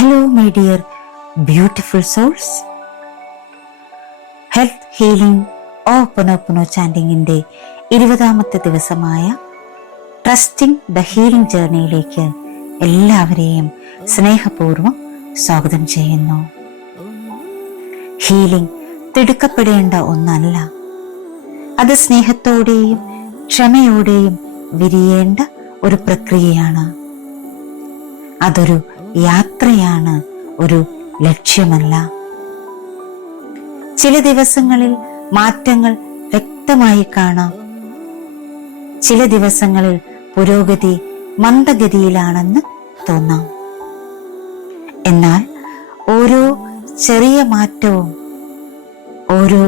Hello, my dear beautiful souls. Health healing ഓപ്പണോപ്പണോ ചാൻഡിങ്ങിൻ്റെ 20ാമത്തെ ദിവസമായ ട്രസ്റ്റിംഗ് ദ ഹീലിംഗ് ജേർണിയിലേക്ക് എല്ലാവരെയും സ്നേഹപൂർവ്വം സ്വാഗതം ചെയ്യുന്നു. ഹീലിംഗ് തിടുക്കപ്പെടേണ്ട ഒന്നല്ല. അത് സ്നേഹത്തോടെയും ക്ഷമയോടെയും വിരിയേണ്ട ഒരു പ്രക്രിയയാണ്. അതൊരു യാത്രയാണ്, ഒരു ലക്ഷ്യമല്ല. ചില ദിവസങ്ങളിൽ മാറ്റങ്ങൾ വ്യക്തമായി കാണാം. ചില ദിവസങ്ങളിൽ പുരോഗതി മന്ദഗതിയിലാണെന്ന് തോന്നാം. എന്നാൽ ഓരോ ചെറിയ മാറ്റവും, ഓരോ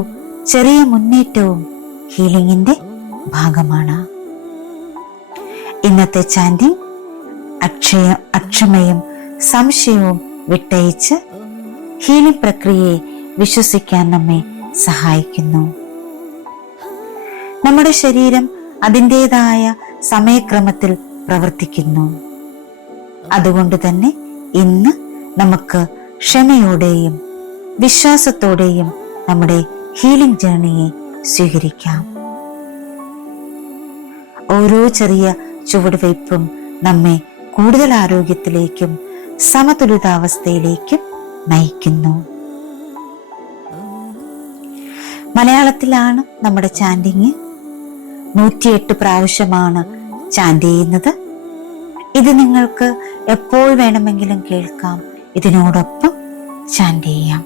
ചെറിയ മുന്നേറ്റവും ഹീലിംഗിന്റെ ഭാഗമാണ്. ഇന്നത്തെ ചാൻഡിങ് അക്ഷമയും സംശയവും വിട്ടയച്ച് ഹീലിംഗ് പ്രക്രിയയെ വിശ്വസിക്കാൻ നമ്മെ സഹായിക്കുന്നു. നമ്മുടെ ശരീരം അതിൻ്റെതായ സമയക്രമത്തിൽ പ്രവർത്തിക്കുന്നു. അതുകൊണ്ട് തന്നെ ഇന്ന് നമുക്ക് ക്ഷമയോടെയും വിശ്വാസത്തോടെയും നമ്മുടെ ഹീലിംഗ് ജേർണിയെ സ്വീകരിക്കാം. ഓരോ ചെറിയ ചുവടുവയ്പും നമ്മെ കൂടുതൽ ആരോഗ്യത്തിലേക്കും സമതുലിതാവസ്ഥയിലേക്കും നയിക്കുന്നു. മലയാളത്തിലാണ് നമ്മുടെ ചാൻഡിങ്. 108 പ്രാവശ്യമാണ് ചാൻഡ് ചെയ്യുന്നത്. ഇത് നിങ്ങൾക്ക് എപ്പോൾ വേണമെങ്കിലും കേൾക്കാം. ഇതിനോടൊപ്പം ചാൻഡ് ചെയ്യാം.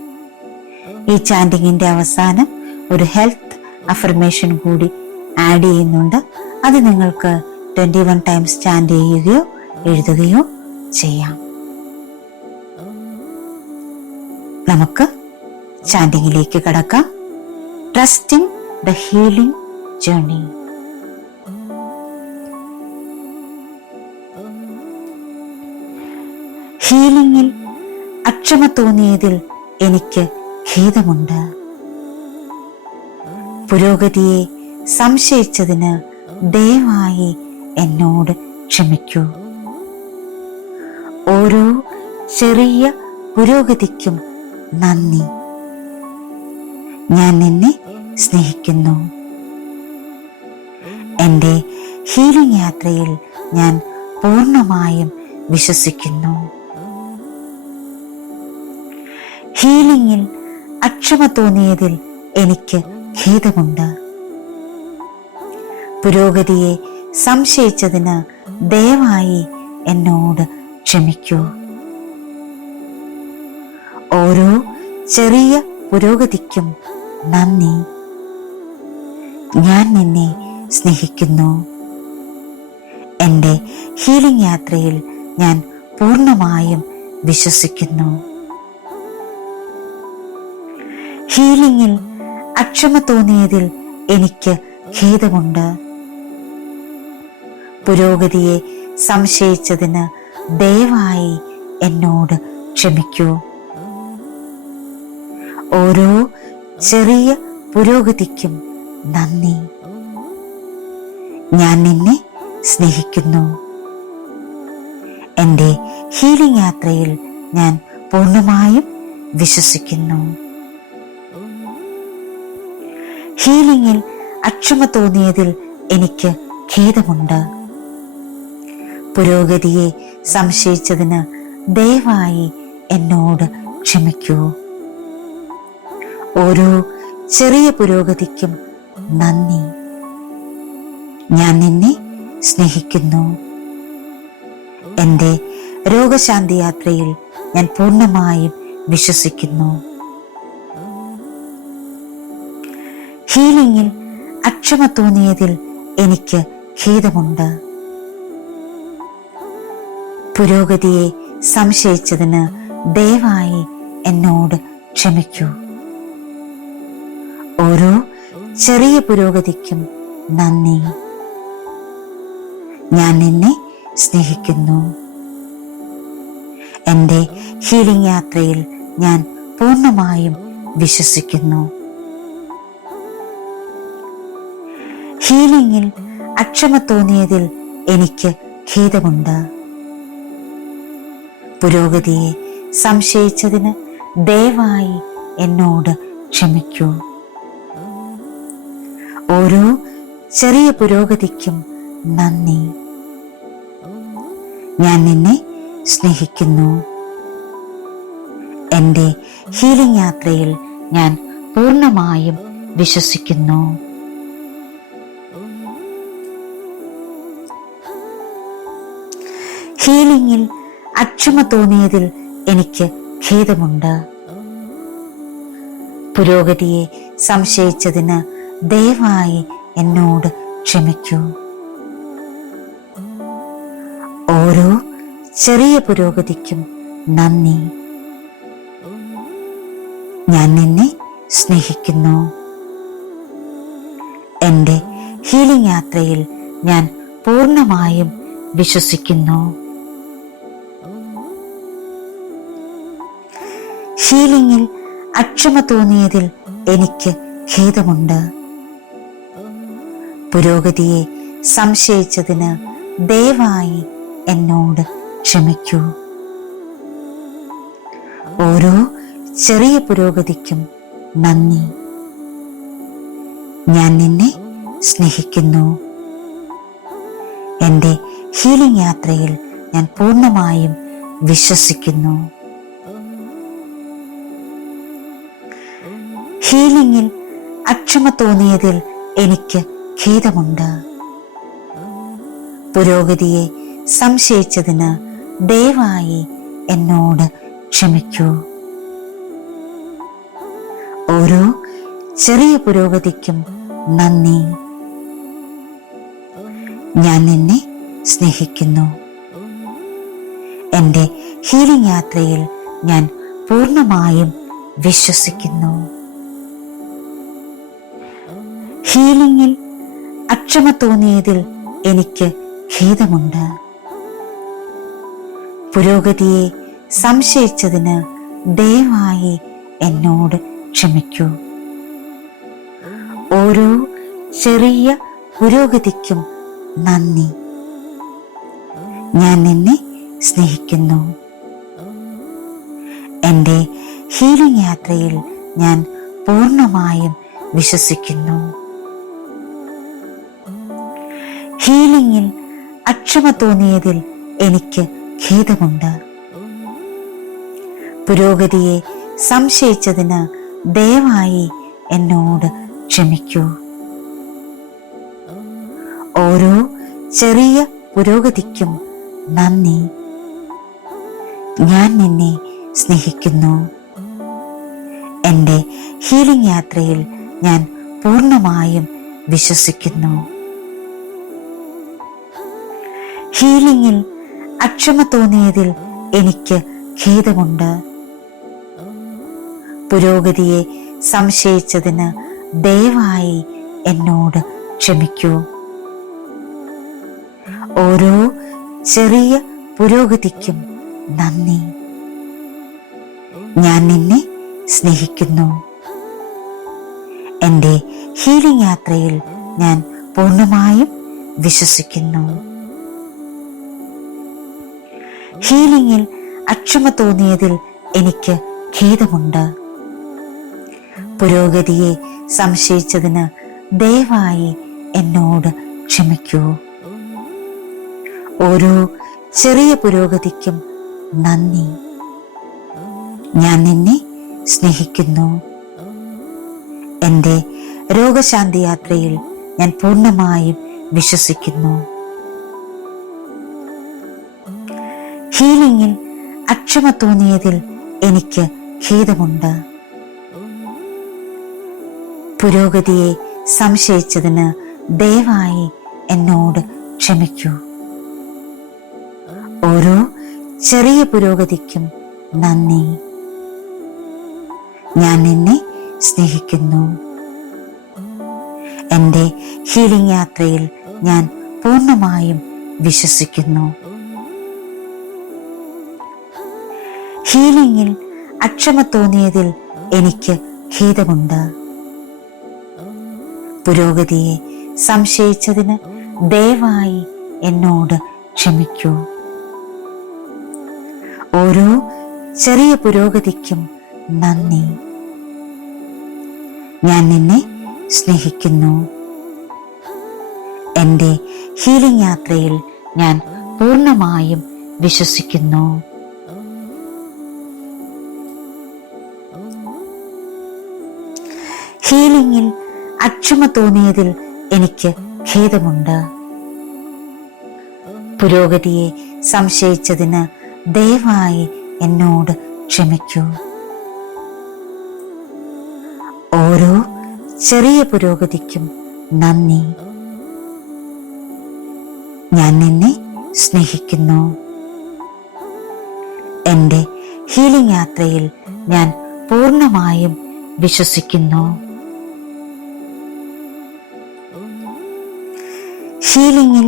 ഈ ചാൻഡിങ്ങിന്റെ അവസാനം ഒരു ഹെൽത്ത് അഫർമേഷൻ കൂടി ആഡ് ചെയ്യുന്നുണ്ട്. അത് നിങ്ങൾക്ക് 21 ടൈംസ് ചാൻഡ് ചെയ്യുകയോ എഴുതുകയോ ചെയ്യാം. നമുക്ക് ചാൻഡിങ്ങിലേക്ക് കടക്കാം. Trusting the healing journey. ഹീലിംഗിൽ അക്ഷമ തോന്നിയതിൽ എനിക്ക് ഖേദമുണ്ട്. പുരോഗതിയെ സംശയിച്ചതിന് ദയവായി എന്നോട് ക്ഷമിക്കൂ. ഓരോ ചെറിയ പുരോഗതിക്കും നന്ദി. ഞാൻ നിന്നെ സ്നേഹിക്കുന്നു. എൻ്റെ ഹീലിംഗ് യാത്രയിൽ ഞാൻ പൂർണ്ണമായും വിശ്വസിക്കുന്നു. ഹീലിംഗിൽ അക്ഷമ തോന്നിയതിൽ എനിക്ക് ഖേദമുണ്ട്. പുരോഗതിയെ സംശയിച്ചതിന് ദയവായി എന്നോട് ക്ഷമിക്കൂ. ഓരോ ചെറിയ പുരോഗതിക്കും നന്ദി. ഞാൻ നിന്നെ സ്നേഹിക്കുന്നു. എൻ്റെ ഹീലിംഗ് യാത്രയിൽ ഞാൻ പൂർണ്ണമായും വിശ്വസിക്കുന്നു. ഹീലിംഗിൽ അക്ഷമ തോന്നിയതിൽ എനിക്ക് ഖേദമുണ്ട്. പുരോഗതിയെ സംശയിച്ചതിന് ദയവായി എന്നോട് ക്ഷമിക്കൂ. ഓരോ ചെറിയ പുരോഗതിക്കും നന്ദി. ഞാൻ നിന്നെ സ്നേഹിക്കുന്നു. എൻ്റെ ഹീലിംഗ് യാത്രയിൽ ഞാൻ പൂർണ്ണമായും വിശ്വസിക്കുന്നു. ഹീലിംഗിൽ അക്ഷമ തോന്നിയതിൽ എനിക്ക് ഖേദമുണ്ട്. പുരോഗതിയെ സംശയിച്ചതിന് ദയവായി എന്നോട് ക്ഷമിക്കൂ. ഓരോ ചെറിയ പുരോഗതിക്കും നന്ദി. ഞാൻ നിന്നെ സ്നേഹിക്കുന്നു. എൻ്റെ രോഗശാന്തി യാത്രയിൽ ഞാൻ പൂർണ്ണമായും വിശ്വസിക്കുന്നു. ഹീലിംഗിൽ അക്ഷമ തോന്നിയതിൽ എനിക്ക് ഖേദമുണ്ട്. പുരോഗതിയെ സംശയിച്ചതിന് ദയവായി എന്നോട് ക്ഷമിക്കൂ. ഓരോ ചെറിയ പുരോഗതിക്കും നന്ദി. ഞാൻ നിന്നെ സ്നേഹിക്കുന്നു. എൻ്റെ ഹീലിംഗ് യാത്രയിൽ ഞാൻ പൂർണ്ണമായും വിശ്വസിക്കുന്നു. ഹീലിംഗിൽ അക്ഷമ തോന്നിയതിൽ എനിക്ക് ഖേദമുണ്ട്. പുരോഗതിയെ സംശയിച്ചതിന് ദയവായി എന്നോട് ക്ഷമിക്കൂ. ഓരോ ചെറിയ പുരോഗതിക്കും നന്ദി. ഞാൻ നിന്നെ സ്നേഹിക്കുന്നു. എൻ്റെ ഹീലിംഗ് യാത്രയിൽ ഞാൻ പൂർണ്ണമായും വിശ്വസിക്കുന്നു. ഹീലിംഗിൽ അക്ഷമ തോന്നിയതിൽ എനിക്ക് ഖേദമുണ്ട്. പുരോഗതിയെ സംശയിച്ചതിന് ദയവായി എന്നോട് ക്ഷമിക്കൂ. ഓരോ ചെറിയ പുരോഗതിക്കും നന്ദി. ഞാൻ നിന്നെ സ്നേഹിക്കുന്നു. എൻ്റെ ഹീലിംഗ് യാത്രയിൽ ഞാൻ പൂർണ്ണമായും വിശ്വസിക്കുന്നു. ഹീലിംഗിൽ അക്ഷമ തോന്നിയതിൽ എനിക്ക് ഖേദമുണ്ട്. പുരോഗതിയെ സംശയിച്ചതിന് ദയവായി എന്നോട് ക്ഷമിക്കൂ. ഓരോ ചെറിയ പുരോഗതിക്കും നന്ദി. ഞാൻ നിന്നെ സ്നേഹിക്കുന്നു. എൻ്റെ ഹീലിംഗ് യാത്രയിൽ ഞാൻ പൂർണ്ണമായും വിശ്വസിക്കുന്നു. ഹീലിംഗിൽ അക്ഷമ തോന്നിയതിൽ എനിക്ക് ഖേദമുണ്ട്. പുരോഗതിയെ സംശയിച്ചതിന് ദയവായി എന്നോട് ക്ഷമിക്കൂ. ഓരോ ചെറിയ പുരോഗതിക്കും നന്ദി. ഞാൻ നിന്നെ സ്നേഹിക്കുന്നു. എൻ്റെ ഹീലിംഗ് യാത്രയിൽ ഞാൻ പൂർണ്ണമായും വിശ്വസിക്കുന്നു. ഹീലിംഗിൽ അക്ഷമ തോന്നിയതിൽ എനിക്ക് ഖേദമുണ്ട്. പുരോഗതിയെ സംശയിച്ചതിന് ദയവായി എന്നോട് ക്ഷമിക്കൂ. ഓരോ ചെറിയ പുരോഗതിക്കും നന്ദി. ഞാൻ നിന്നെ സ്നേഹിക്കുന്നു. എൻ്റെ ഹീലിംഗ് യാത്രയിൽ ഞാൻ പൂർണ്ണമായും വിശ്വസിക്കുന്നു. ഹീലിംഗിൽ അക്ഷമ തോന്നിയതിൽ എനിക്ക് ഖേദമുണ്ട്. പുരോഗതിയെ സംശയിച്ചതിന് ദയവായി എന്നോട് ക്ഷമിക്കൂ. ഓരോ ചെറിയ പുരോഗതിക്കും നന്ദി. ഞാൻ നിന്നെ സ്നേഹിക്കുന്നു. എൻ്റെ ഹീലിംഗ് യാത്രയിൽ ഞാൻ പൂർണ്ണമായും വിശ്വസിക്കുന്നു. ഹീലിംഗിൽ അക്ഷമ തോന്നിയതിൽ എനിക്ക് ഖേദമുണ്ട്. പുരോഗതിയെ സംശയിച്ചതിന് ദയവായി എന്നോട് ക്ഷമിക്കൂ. ഓരോ ചെറിയ പുരോഗതിക്കും നന്ദി. ഞാൻ നിന്നെ സ്നേഹിക്കുന്നു. എൻ്റെ ഹീലിംഗ് യാത്രയിൽ ഞാൻ പൂർണ്ണമായും വിശ്വസിക്കുന്നു. ഹീലിംഗിൽ അക്ഷമ തോന്നിയതിൽ എനിക്ക് ഖേദമുണ്ട്. പുരോഗതിയെ സംശയിച്ചതിന് ദയവായി എന്നോട് ക്ഷമിക്കൂ. ഓരോ ചെറിയ പുരോഗതിക്കും നന്ദി. ഞാൻ നിന്നെ സ്നേഹിക്കുന്നു. എൻ്റെ രോഗശാന്തി യാത്രയിൽ ഞാൻ പൂർണ്ണമായും വിശ്വസിക്കുന്നു. ഹീലിംഗിൽ അക്ഷമ തോന്നിയതിൽ എനിക്ക് ഖേദമുണ്ട്. പുരോഗതിയെ സംശയിച്ചതിന് ദയവായി എന്നോട് ക്ഷമിക്കൂ. ഓരോ ചെറിയ പുരോഗതിക്കും നന്ദി. ഞാൻ നിന്നെ സ്നേഹിക്കുന്നു. എൻ്റെ ഹീലിംഗ് യാത്രയിൽ ഞാൻ പൂർണ്ണമായും വിശ്വസിക്കുന്നു. ഹീലിംഗിൽ അക്ഷമ തോന്നിയതിൽ എനിക്ക് ഖേദമുണ്ട്. പുരോഗതിയെ സംശയിച്ചതിന് ദയവായി എന്നോട് ക്ഷമിക്കൂ. ഓരോ ചെറിയ പുരോഗതിക്കും നന്ദി. ഞാൻ നിന്നെ സ്നേഹിക്കുന്നു. എൻ്റെ ഹീലിംഗ് യാത്രയിൽ ഞാൻ പൂർണ്ണമായും വിശ്വസിക്കുന്നു. ഹീലിംഗിൽ അക്ഷമ തോന്നിയതിൽ എനിക്ക് ഖേദമുണ്ട്. പുരോഗതിയെ സംശയിച്ചതിന് ദയവായി എന്നോട് ക്ഷമിക്കൂ. ഓരോ ചെറിയ പുരോഗതിക്കും നന്ദി. ഞാൻ നിന്നെ സ്നേഹിക്കുന്നു. എൻ്റെ ഹീലിംഗ് യാത്രയിൽ ഞാൻ പൂർണ്ണമായും വിശ്വസിക്കുന്നു. ഹീലിംഗിൽ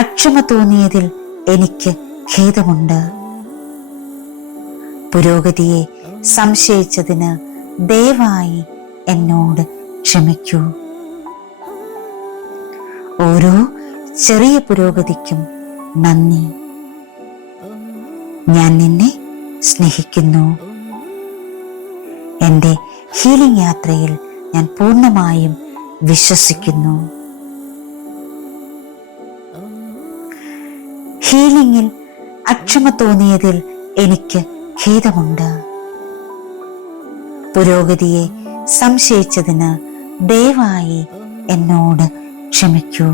അക്ഷമ തോന്നിയതിൽ എനിക്ക് ഖേദമുണ്ട്. പുരോഗതിയെ സംശയിച്ചതിന് ദയവായി എന്നോട് ക്ഷമിക്കൂ. ഓരോ ചെറിയ പുരോഗതിക്കും നന്ദി. ഞാൻ നിന്നെ സ്നേഹിക്കുന്നു. എൻ്റെ ഹീലിംഗ് യാത്രയിൽ ഞാൻ പൂർണ്ണമായും വിശ്വസിക്കുന്നു. ഹീലിംഗിൽ അക്ഷമ തോന്നിയതിൽ എനിക്ക് ഖേദമുണ്ട്. പുരോഗതിയെ സംശയിച്ചതിന് ദയവായി എന്നോട് ക്ഷമിക്കൂ.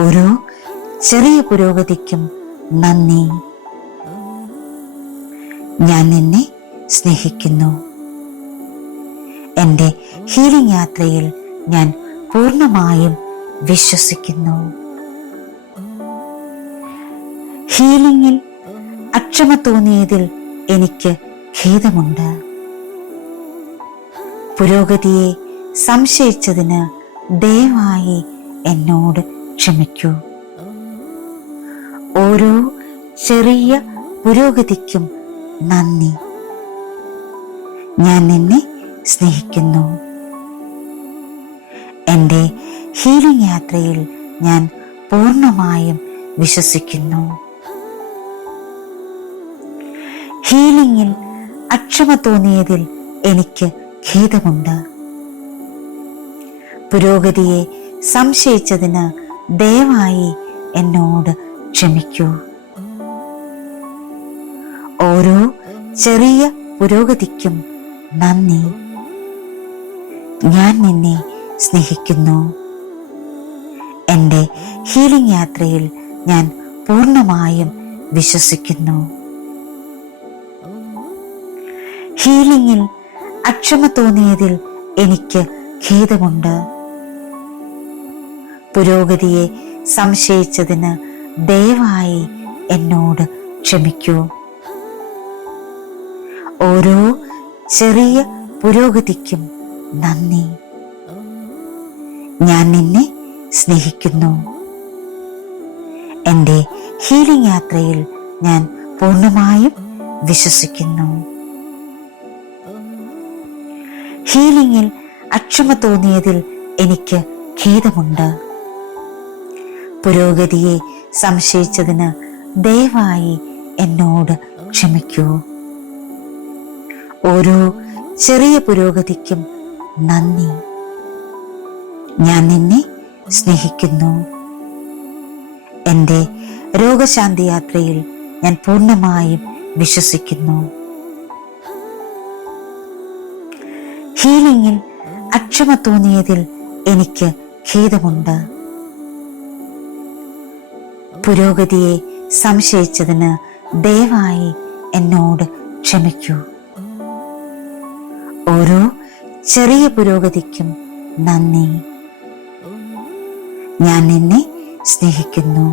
ഓരോ ചെറിയ പുരോഗതിക്കും നന്ദി. ഞാൻ നിന്നെ സ്നേഹിക്കുന്നു. എൻ്റെ ഹീലിംഗ് യാത്രയിൽ ഞാൻ പൂർണ്ണമായും വിശ്വസിക്കുന്നു. ഹീലിംഗിൽ അക്ഷമ തോന്നിയതിൽ എനിക്ക് ഖേദമുണ്ട്. പുരോഗതിയെ സംശയിച്ചതിന് ദയവായി എന്നോട് ക്ഷമിക്കൂ. ഓരോ ചെറിയ പുരോഗതിക്കും നന്ദി. ഞാൻ നിന്നെ സ്നേഹിക്കുന്നു. എൻ്റെ ഹീലിംഗ് യാത്രയിൽ ഞാൻ പൂർണ്ണമായും വിശ്വസിക്കുന്നു. ഹീലിംഗിൽ അക്ഷമ തോന്നിയതിൽ എനിക്ക് ഖേദമുണ്ട്. പുരോഗതിയെ സംശയിച്ചതിന് ദയവായി എന്നോട് ക്ഷമിക്കൂ. ഓരോ ചെറിയ പുരോഗതിക്കും നന്ദി. ഞാൻ നിന്നെ സ്നേഹിക്കുന്നു. എൻ്റെ ഹീലിംഗ് യാത്രയിൽ ഞാൻ പൂർണ്ണമായും വിശ്വസിക്കുന്നു. ഹീലിംഗിൽ അക്ഷമ തോന്നിയതിൽ എനിക്ക് ഖേദമുണ്ട്. പുരോഗതിയെ സംശയിച്ചതിന് ദയവായി എന്നോട് ക്ഷമിക്കൂ. ഓരോ ചെറിയ പുരോഗതിക്കും നന്ദി. ഞാൻ നിന്നെ സ്നേഹിക്കുന്നു. എൻ്റെ ഹീലിംഗ് യാത്രയിൽ ഞാൻ പൂർണ്ണമായും വിശ്വസിക്കുന്നു. ഹീലിംഗിൽ അക്ഷമ തോന്നിയതിൽ എനിക്ക് ഖേദമുണ്ട്. പുരോഗതിയെ സംശയിച്ചതിന് ദയവായി എന്നോട് ക്ഷമിക്കൂ. ഓരോ ചെറിയ പുരോഗതിക്കും നന്ദി. ഞാൻ നിന്നെ സ്നേഹിക്കുന്നു. എൻ്റെ രോഗശാന്തി യാത്രയിൽ ഞാൻ പൂർണ്ണമായും വിശ്വസിക്കുന്നു. ഹീലിംഗിൽ അക്ഷമ തോന്നിയതിൽ എനിക്ക് ഖേദമുണ്ട്. പുരോഗതിയെ സംശയിച്ചതിന് ദയവായി എന്നോട് ക്ഷമിക്കൂ. ഓരോ ചെറിയ പുരോഗതിക്കും നന്ദി. ഞാൻ നിന്നെ സ്നേഹിക്കുന്നു.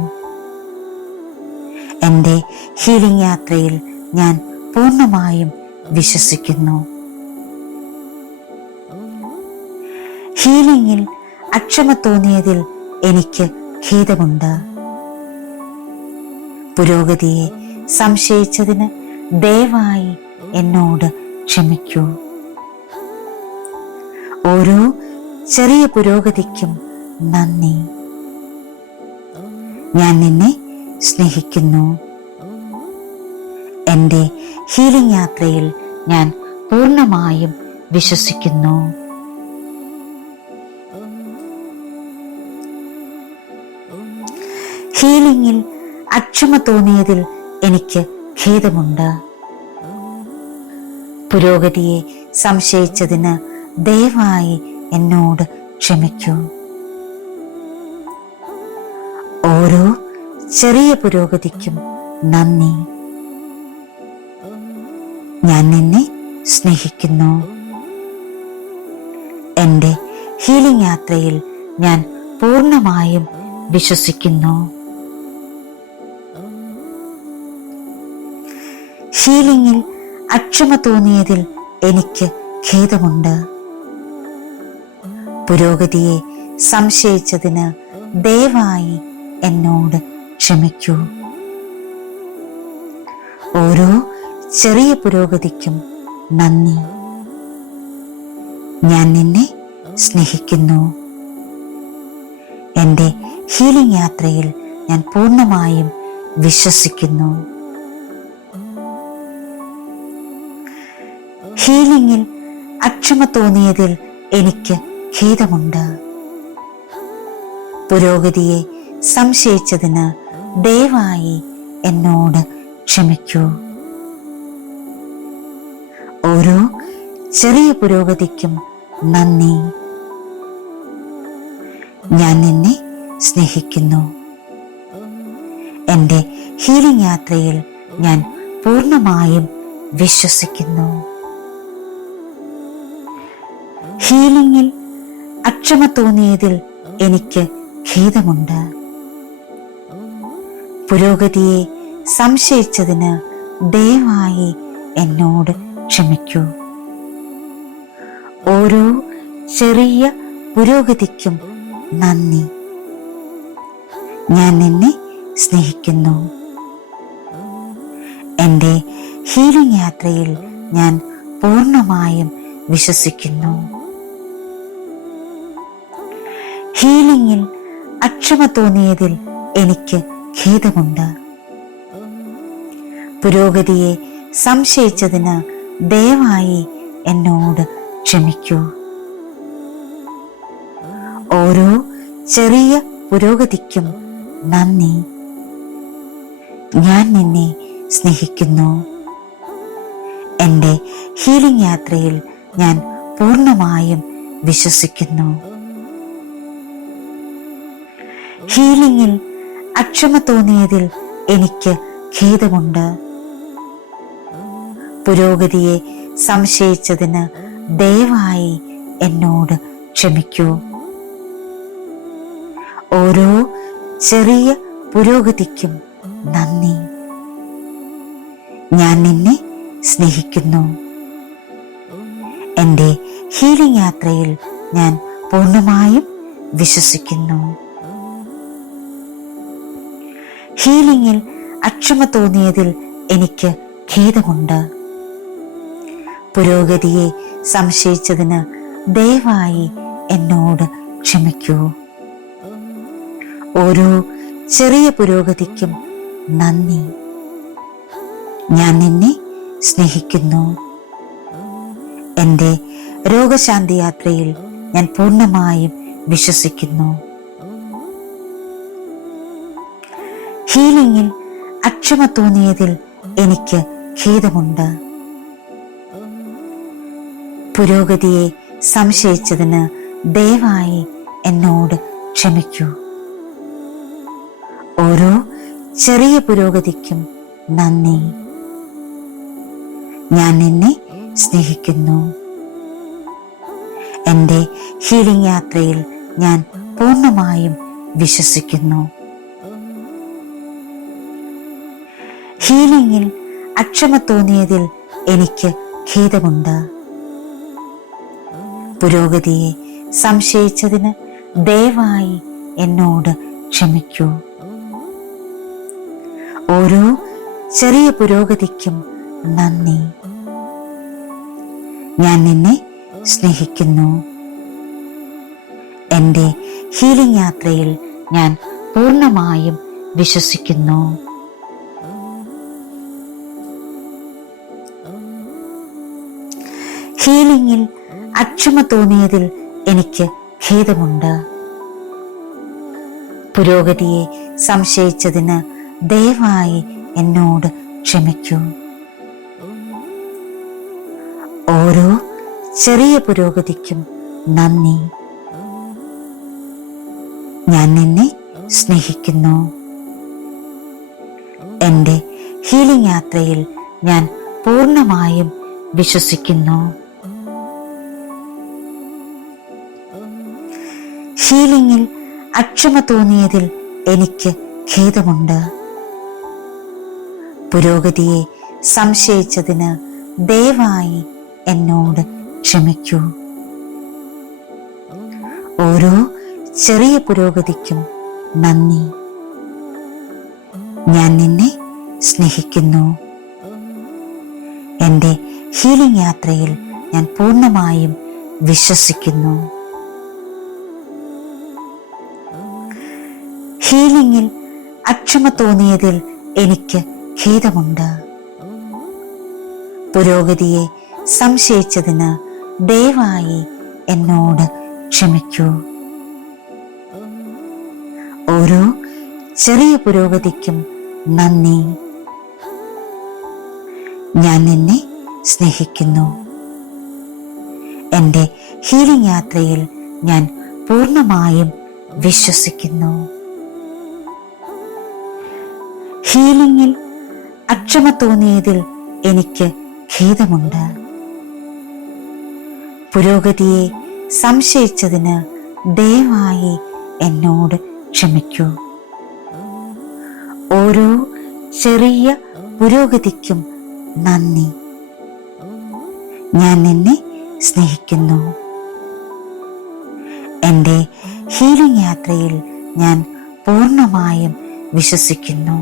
എൻ്റെ ഹീലിംഗ് യാത്രയിൽ ഞാൻ പൂർണ്ണമായും വിശ്വസിക്കുന്നു. ഹീലിംഗിൽ അക്ഷമ തോന്നിയതിൽ എനിക്ക് ഖേദമുണ്ട്. പുരോഗതിയെ സംശയിച്ചതിന് ദയവായി എന്നോട് ക്ഷമിക്കൂ. ഓരോ ചെറിയ പുരോഗതിക്കും നന്ദി. ഞാൻ നിന്നെ സ്നേഹിക്കുന്നു. എൻ്റെ ഹീലിംഗ് യാത്രയിൽ ഞാൻ പൂർണ്ണമായും വിശ്വസിക്കുന്നു. ഹീലിംഗിൽ അക്ഷമ തോന്നിയതിൽ എനിക്ക് ഖേദമുണ്ട്. പുരോഗതിയെ സംശയിച്ചതിന് ദയവായി എന്നോട് ക്ഷമിക്കൂ. ഓരോ ചെറിയ പുരോഗതിക്കും നന്ദി. ഞാൻ നിന്നെ സ്നേഹിക്കുന്നു. എൻ്റെ ഹീലിംഗ് യാത്രയിൽ ഞാൻ പൂർണ്ണമായും വിശ്വസിക്കുന്നു. ഹീലിംഗിൽ അക്ഷമ തോന്നിയതിൽ എനിക്ക് ഖേദമുണ്ട്. പുരോഗതിയെ സംശയിച്ചതിന് ദയവായി എന്നോട് ക്ഷമിക്കൂ. ഓരോ ചെറിയ പുരോഗതിക്കും നന്ദി. ഞാൻ നിന്നെ സ്നേഹിക്കുന്നു. എൻ്റെ ഹീലിംഗ് യാത്രയിൽ ഞാൻ പൂർണ്ണമായും വിശ്വസിക്കുന്നു. ഹീലിംഗിൽ അക്ഷമ തോന്നിയതിൽ എനിക്ക് ഖേദമുണ്ട്. പുരോഗതിയെ സംശയിച്ചതിന് ദയവായി എന്നോട് ക്ഷമിക്കൂ. ഓരോ ചെറിയ പുരോഗതിക്കും നന്ദി. ഞാൻ നിന്നെ സ്നേഹിക്കുന്നു. എൻ്റെ ഹീലിംഗ് യാത്രയിൽ ഞാൻ പൂർണ്ണമായും വിശ്വസിക്കുന്നു. ഹീലിംഗിൽ അക്ഷമ തോന്നിയതിൽ എനിക്ക് ഖേദമുണ്ട്. പുരോഗതിയെ സംശയിച്ചതിന് ദയവായി എന്നോട് ക്ഷമിക്കൂ. ഓരോ ചെറിയ പുരോഗതിക്കും നന്ദി. ഞാൻ നിന്നെ സ്നേഹിക്കുന്നു. എൻ്റെ ഹീലിംഗ് യാത്രയിൽ ഞാൻ പൂർണ്ണമായും വിശ്വസിക്കുന്നു. ഹീലിംഗിൽ അക്ഷമ തോന്നിയതിൽ എനിക്ക് ഖേദമുണ്ട്. പുരോഗതിയെ സംശയിച്ചതിന് ദയവായി എന്നോട് ക്ഷമിക്കൂ. ഓരോ ചെറിയ പുരോഗതിക്കും നന്ദി. ഞാൻ നിന്നെ സ്നേഹിക്കുന്നു. എൻ്റെ ഹീലിംഗ് യാത്രയിൽ ഞാൻ പൂർണ്ണമായും വിശ്വസിക്കുന്നു. ഹീലിംഗിൽ അക്ഷമ തോന്നിയതിൽ എനിക്ക് ഖേദമുണ്ട്. പുരോഗതിയെ സംശയിച്ചതിന് ദയവായി എന്നോട് ക്ഷമിക്കൂ. ഓരോ ചെറിയ പുരോഗതിക്കും നന്ദി. ഞാൻ നിന്നെ സ്നേഹിക്കുന്നു. എൻ്റെ ഹീലിംഗ് യാത്രയിൽ ഞാൻ പൂർണ്ണമായും വിശ്വസിക്കുന്നു. ഹീലിംഗിൽ അക്ഷമ തോന്നിയതിൽ എനിക്ക് ഖേദമുണ്ട്. പുരോഗതിയെ സംശയിച്ചതിന് ദയവായി എന്നോട് ക്ഷമിക്കൂ. ഓരോ ചെറിയ പുരോഗതിക്കും നന്ദി. ഞാൻ നിന്നെ സ്നേഹിക്കുന്നു. എൻ്റെ രോഗശാന്തി യാത്രയിൽ ഞാൻ പൂർണ്ണമായും വിശ്വസിക്കുന്നു. ഹീലിംഗിൽ അക്ഷമ തോന്നിയതിൽ എനിക്ക് ഖേദമുണ്ട്. പുരോഗതിയെ സംശയിച്ചതിന് ദയവായി എന്നോട് ക്ഷമിക്കൂ. ഓരോ ചെറിയ പുരോഗതിക്കും നന്ദി. ഞാൻ നിന്നെ സ്നേഹിക്കുന്നു. എൻ്റെ ഹീലിംഗ് യാത്രയിൽ ഞാൻ പൂർണ്ണമായും വിശ്വസിക്കുന്നു. ഹീലിംഗിൽ അക്ഷമ തോന്നിയതിൽ എനിക്ക് ഖേദമുണ്ട്. പുരോഗതിയെ സംശയിച്ചതിന് ദയവായി എന്നോട് ക്ഷമിക്കൂ. ഓരോ ചെറിയ പുരോഗതിക്കും നന്ദി. ഞാൻ നിന്നെ സ്നേഹിക്കുന്നു. എൻ്റെ ഹീലിംഗ് യാത്രയിൽ ഞാൻ പൂർണ്ണമായും വിശ്വസിക്കുന്നു. ഹീലിംഗിൽ അക്ഷമ തോന്നിയതിൽ എനിക്ക് ഖേദമുണ്ട്. പുരോഗതിയെ സംശയിച്ചതിന് ദയവായി എന്നോട് ക്ഷമിക്കൂ. ഓരോ ചെറിയ പുരോഗതിക്കും നന്ദി. ഞാൻ നിന്നെ സ്നേഹിക്കുന്നു. എൻ്റെ ഹീലിംഗ് യാത്രയിൽ ഞാൻ പൂർണ്ണമായും വിശ്വസിക്കുന്നു. ഹീലിംഗിൽ അക്ഷമ തോന്നിയതിൽ എനിക്ക് ഖേദമുണ്ട്. പുരോഗതിയെ സംശയിച്ചതിന് ദയവായി എന്നോട് ക്ഷമിക്കൂ. ഓരോ ചെറിയ പുരോഗതിക്കും നന്ദി. ഞാൻ നിന്നെ സ്നേഹിക്കുന്നു. എൻ്റെ ഹീലിംഗ് യാത്രയിൽ ഞാൻ പൂർണ്ണമായും വിശ്വസിക്കുന്നു. ഹീലിംഗിൽ അക്ഷമ തോന്നിയതിൽ എനിക്ക് ഖേദമുണ്ട്. പുരോഗതിയെ സംശയിച്ചതിന് ദയവായി എന്നോട് ക്ഷമിക്കൂ. ഓരോ ചെറിയ പുരോഗതിക്കും നന്ദി. ഞാൻ നിന്നെ സ്നേഹിക്കുന്നു. എൻ്റെ ഹീലിംഗ് യാത്രയിൽ ഞാൻ പൂർണ്ണമായും വിശ്വസിക്കുന്നു. ഹീലിംഗിൽ അക്ഷമ തോന്നിയതിൽ എനിക്ക് ഖേദമുണ്ട്. പുരോഗതിയെ സംശയിച്ചതിന് ദയവായി എന്നോട് ക്ഷമിക്കൂ. ഓരോ ചെറിയ പുരോഗതിക്കും നന്ദി. ഞാൻ നിന്നെ സ്നേഹിക്കുന്നു. എൻ്റെ ഹീലിംഗ് യാത്രയിൽ ഞാൻ പൂർണ്ണമായും വിശ്വസിക്കുന്നു.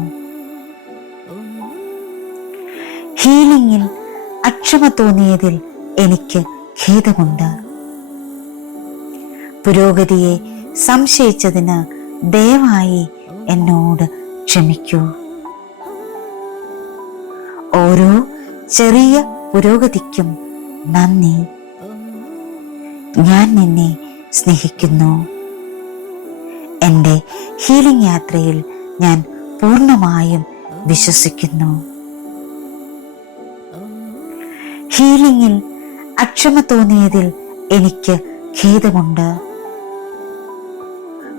ഹീലിംഗിൽ അക്ഷമ തോന്നിയതിൽ എനിക്ക് ഖേദമുണ്ട്. പുരോഗതിയെ സംശയിച്ചതിന് ദയവായി എന്നോട് ക്ഷമിക്കൂ. ഓരോ ചെറിയ പുരോഗതിക്കും നന്ദി. ഞാൻ നിന്നെ സ്നേഹിക്കുന്നു. എൻ്റെ ഹീലിംഗ് യാത്രയിൽ ഞാൻ പൂർണ്ണമായും വിശ്വസിക്കുന്നു. ഹീലിംഗിൽ അക്ഷമ തോന്നിയതിൽ എനിക്ക് ഖേദമുണ്ട്.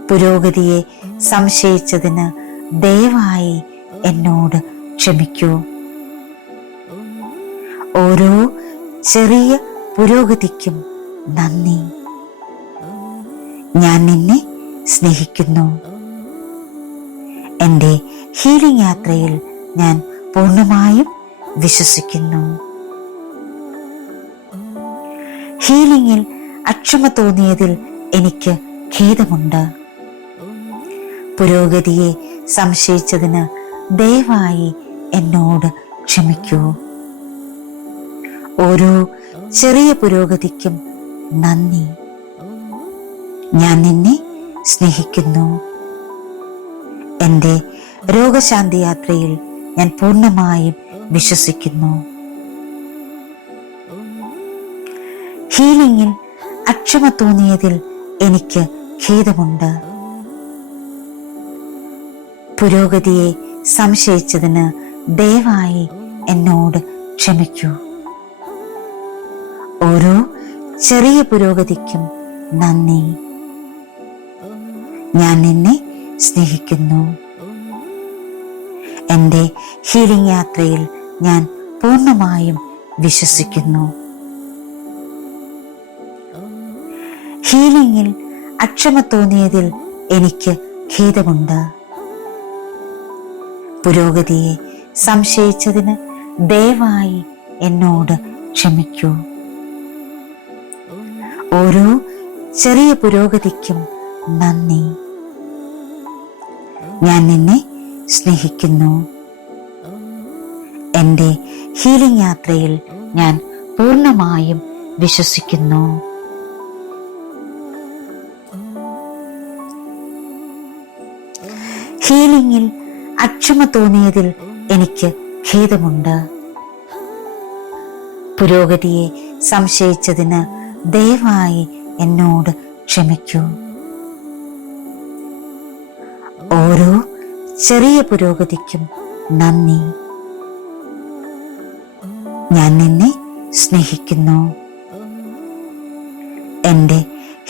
പുരോഗതിയെ സംശയിച്ചതിന് ദയവായി എന്നോട് ക്ഷമിക്കൂ. ഓരോ ചെറിയ പുരോഗതിക്കും നന്ദി. ഞാൻ നിന്നെ സ്നേഹിക്കുന്നു. എൻ്റെ ഹീലിംഗ് യാത്രയിൽ ഞാൻ പൂർണ്ണമായും വിശ്വസിക്കുന്നു. ഹീലിംഗിൽ അക്ഷമ തോന്നിയതിൽ എനിക്ക് ഖേദമുണ്ട്. പുരോഗതിയെ സംശയിച്ചതിന് ദയവായി എന്നോട് ക്ഷമിക്കൂ. ഓരോ ചെറിയ പുരോഗതിക്കും നന്ദി. ഞാൻ നിന്നെ സ്നേഹിക്കുന്നു. എൻ്റെ രോഗശാന്തി യാത്രയിൽ ഞാൻ പൂർണ്ണമായും വിശ്വസിക്കുന്നു. ഹീലിംഗിൽ അക്ഷമ തോന്നിയതിൽ എനിക്ക് ഖേദമുണ്ട്. പുരോഗതിയെ സംശയിച്ചതിന് ദയവായി എന്നോട് ക്ഷമിക്കൂ. ഓരോ ചെറിയ പുരോഗതിക്കും നന്ദി. ഞാൻ നിന്നെ സ്നേഹിക്കുന്നു. എൻ്റെ ഹീലിംഗ് യാത്രയിൽ ഞാൻ പൂർണ്ണമായും വിശ്വസിക്കുന്നു. ഹീലിംഗിൽ അക്ഷമ തോന്നിയതിൽ എനിക്ക് ഖേദമുണ്ട്. പുരോഗതിയെ സംശയിച്ചതിന് ദയവായി എന്നോട് ക്ഷമിക്കൂ. ഓരോ ചെറിയ പുരോഗതിക്കും നന്ദി. ഞാൻ നിന്നെ സ്നേഹിക്കുന്നു. എൻ്റെ ഹീലിംഗ് യാത്രയിൽ ഞാൻ പൂർണ്ണമായും വിശ്വസിക്കുന്നു. ഹീലിംഗിൽ അക്ഷമ തോന്നിയതിൽ എനിക്ക് ഖേദമുണ്ട്. പുരോഗതിയെ സംശയിച്ചതിന് ദയവായി എന്നോട് ക്ഷമിക്കൂ. ഓരോ ചെറിയ പുരോഗതിക്കും നന്ദി. ഞാൻ നിന്നെ സ്നേഹിക്കുന്നു. എൻ്റെ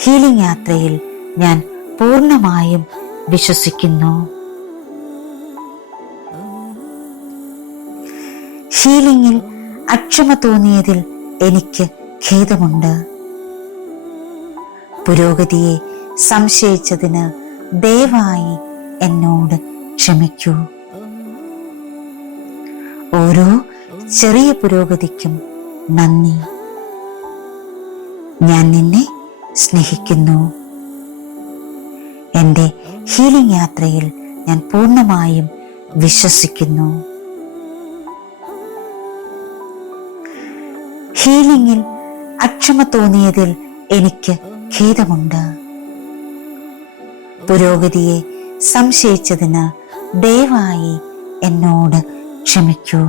ഹീലിംഗ് യാത്രയിൽ ഞാൻ പൂർണ്ണമായും വിശ്വസിക്കുന്നു. ഹീലിംഗിൽ അക്ഷമ തോന്നിയതിൽ എനിക്ക് ഖേദമുണ്ട്. പുരോഗതിയെ സംശയിച്ചതിന് ദയവായി എന്നോട് ക്ഷമിക്കൂ. ഓരോ ചെറിയ പുരോഗതിക്കും നന്ദി. ഞാൻ നിന്നെ സ്നേഹിക്കുന്നു. എൻ്റെ ഹീലിംഗ് യാത്രയിൽ ഞാൻ പൂർണ്ണമായും വിശ്വസിക്കുന്നു. ഹീലിംഗിൽ അക്ഷമ തോന്നിയതിൽ എനിക്ക് ഖേദമുണ്ട്. പുരോഗതിയെ സംശയിച്ചതിന് ദയവായി എന്നോട് ക്ഷമിക്കൂ.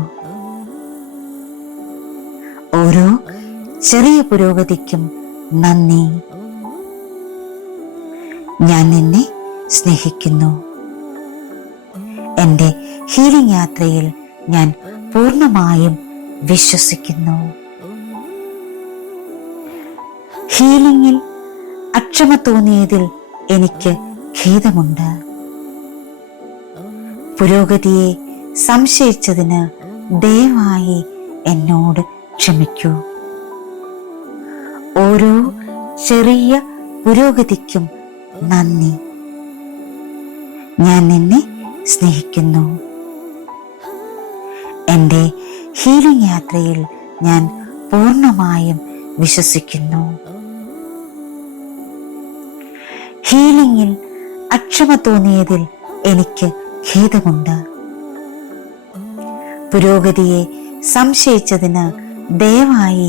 ഓരോ ചെറിയ പുരോഗതിക്കും നന്ദി. ഞാൻ നിന്നെ സ്നേഹിക്കുന്നു. എൻ്റെ ഹീലിംഗ് യാത്രയിൽ ഞാൻ പൂർണ്ണമായും വിശ്വസിക്കുന്നു. ഹീലിംഗിൽ അക്ഷമ തോന്നിയതിൽ എനിക്ക് ഖേദമുണ്ട്. പുരോഗതിയെ സംശയിച്ചതിന് ദയവായി എന്നോട് ക്ഷമിക്കൂ. ഓരോ ചെറിയ പുരോഗതിക്കും നന്ദി. ഞാൻ നിന്നെ സ്നേഹിക്കുന്നു. എൻ്റെ ഹീലിംഗ് യാത്രയിൽ ഞാൻ പൂർണ്ണമായും വിശ്വസിക്കുന്നു. ഹീലിംഗിൽ അക്ഷമ തോന്നിയതിൽ എനിക്ക് ഖേദമുണ്ട്. പുരോഗതിയെ സംശയിച്ചതിന് ദയവായി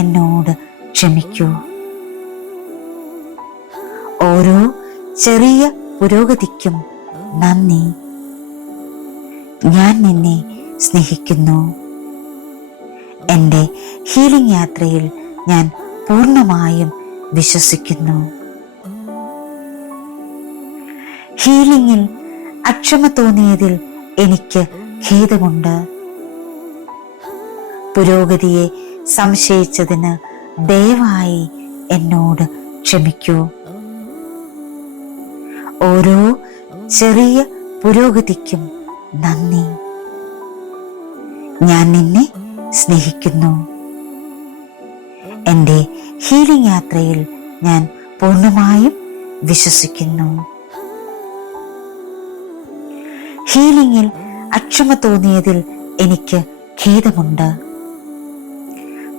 എന്നോട് ക്ഷമിക്കൂ. ഓരോ ചെറിയ പുരോഗതിക്കും നന്ദി. ഞാൻ നിന്നെ സ്നേഹിക്കുന്നു. എൻ്റെ ഹീലിംഗ് യാത്രയിൽ ഞാൻ പൂർണ്ണമായും വിശ്വസിക്കുന്നു. ഹീലിംഗിൽ അക്ഷമ തോന്നിയതിൽ എനിക്ക് ഖേദമുണ്ട്. പുരോഗതിയെ സംശയിച്ചതിന് ദയവായി എന്നോട് ക്ഷമിക്കൂ. ഓരോ ചെറിയ പുരോഗതിക്കും നന്ദി. ഞാൻ നിന്നെ സ്നേഹിക്കുന്നു. എൻ്റെ ഹീലിംഗ് യാത്രയിൽ ഞാൻ പൂർണ്ണമായും വിശ്വസിക്കുന്നു. ഹീലിംഗിൽ അക്ഷമ തോന്നിയതിൽ എനിക്ക് ഖേദമുണ്ട്.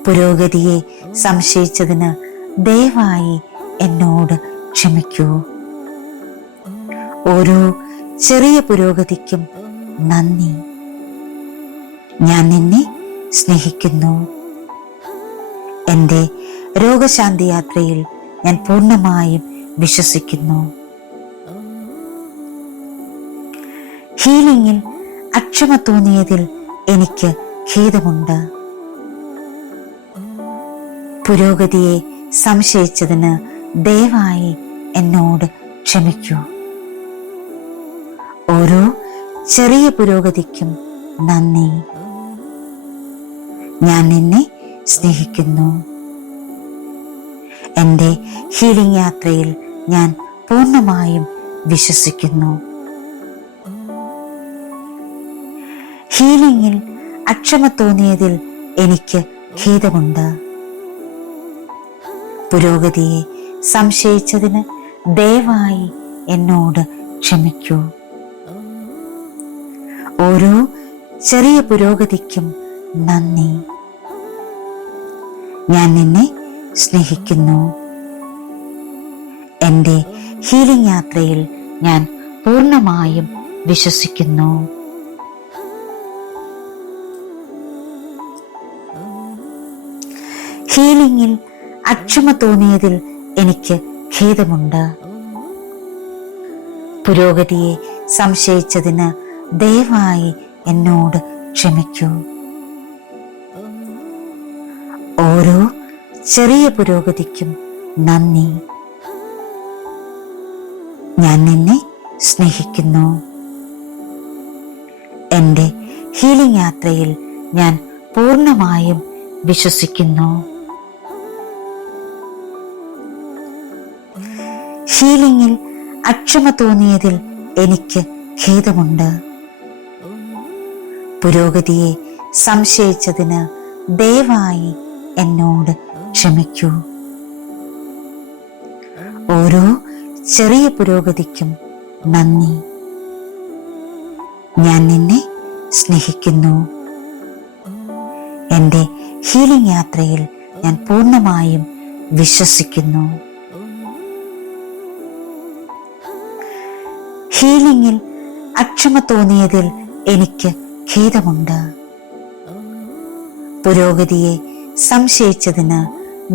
പുരോഗതിയെ സംശയിച്ചതിന് ദയവായി എന്നോട് ക്ഷമിക്കൂ. ഓരോ ചെറിയ പുരോഗതിക്കും നന്ദി. ഞാൻ നിന്നെ സ്നേഹിക്കുന്നു. എൻ്റെ രോഗശാന്തി യാത്രയിൽ ഞാൻ പൂർണ്ണമായും വിശ്വസിക്കുന്നു. ഹീലിംഗിൽ അക്ഷമ തോന്നിയതിൽ എനിക്ക് ഖേദമുണ്ട്. പുരോഗതിയെ സംശയിച്ചതിന് ദയവായി എന്നോട് ക്ഷമിക്കൂ. ഓരോ ചെറിയ പുരോഗതിക്കും നന്ദി. ഞാൻ നിന്നെ സ്നേഹിക്കുന്നു. എൻ്റെ ഹീലിംഗ് യാത്രയിൽ ഞാൻ പൂർണ്ണമായും വിശ്വസിക്കുന്നു. ഹീലിംഗിൽ അക്ഷമ തോന്നിയതിൽ എനിക്ക് ഖേദമുണ്ട്. പുരോഗതിയെ സംശയിച്ചതിന് ദയവായി എന്നോട് ക്ഷമിക്കൂ. ഓരോ ചെറിയ പുരോഗതിക്കും നന്ദി. ഞാൻ നിന്നെ സ്നേഹിക്കുന്നു. എൻ്റെ ഹീലിംഗ് യാത്രയിൽ ഞാൻ പൂർണ്ണമായും വിശ്വസിക്കുന്നു. ഹീലിംഗിൽ അക്ഷമ തോന്നിയതിൽ എനിക്ക് ഖേദമുണ്ട്. പുരോഗതിയെ സംശയിച്ചതിന് ദയവായി എന്നോട് ക്ഷമിക്കൂ. ഓരോ ചെറിയ പുരോഗതിക്കും നന്ദി. ഞാൻ നിന്നെ സ്നേഹിക്കുന്നു. എൻ്റെ ഹീലിംഗ് യാത്രയിൽ ഞാൻ പൂർണ്ണമായും വിശ്വസിക്കുന്നു. ഹീലിംഗിൽ അക്ഷമ തോന്നിയതിൽ എനിക്ക് ഖേദമുണ്ട്. പുരോഗതിയെ സംശയിച്ചതിന് ദയവായി എന്നോട് ക്ഷമിക്കൂ. ഓരോ ചെറിയ പുരോഗതിക്കും നന്ദി. ഞാൻ നിന്നെ സ്നേഹിക്കുന്നു. എൻ്റെ ഹീലിംഗ് യാത്രയിൽ ഞാൻ പൂർണ്ണമായും വിശ്വസിക്കുന്നു. ഹീലിംഗിൽ അക്ഷമ തോന്നിയതിൽ എനിക്ക് ഖേദമുണ്ട്. പുരോഗതിയെ സംശയിച്ചതിന്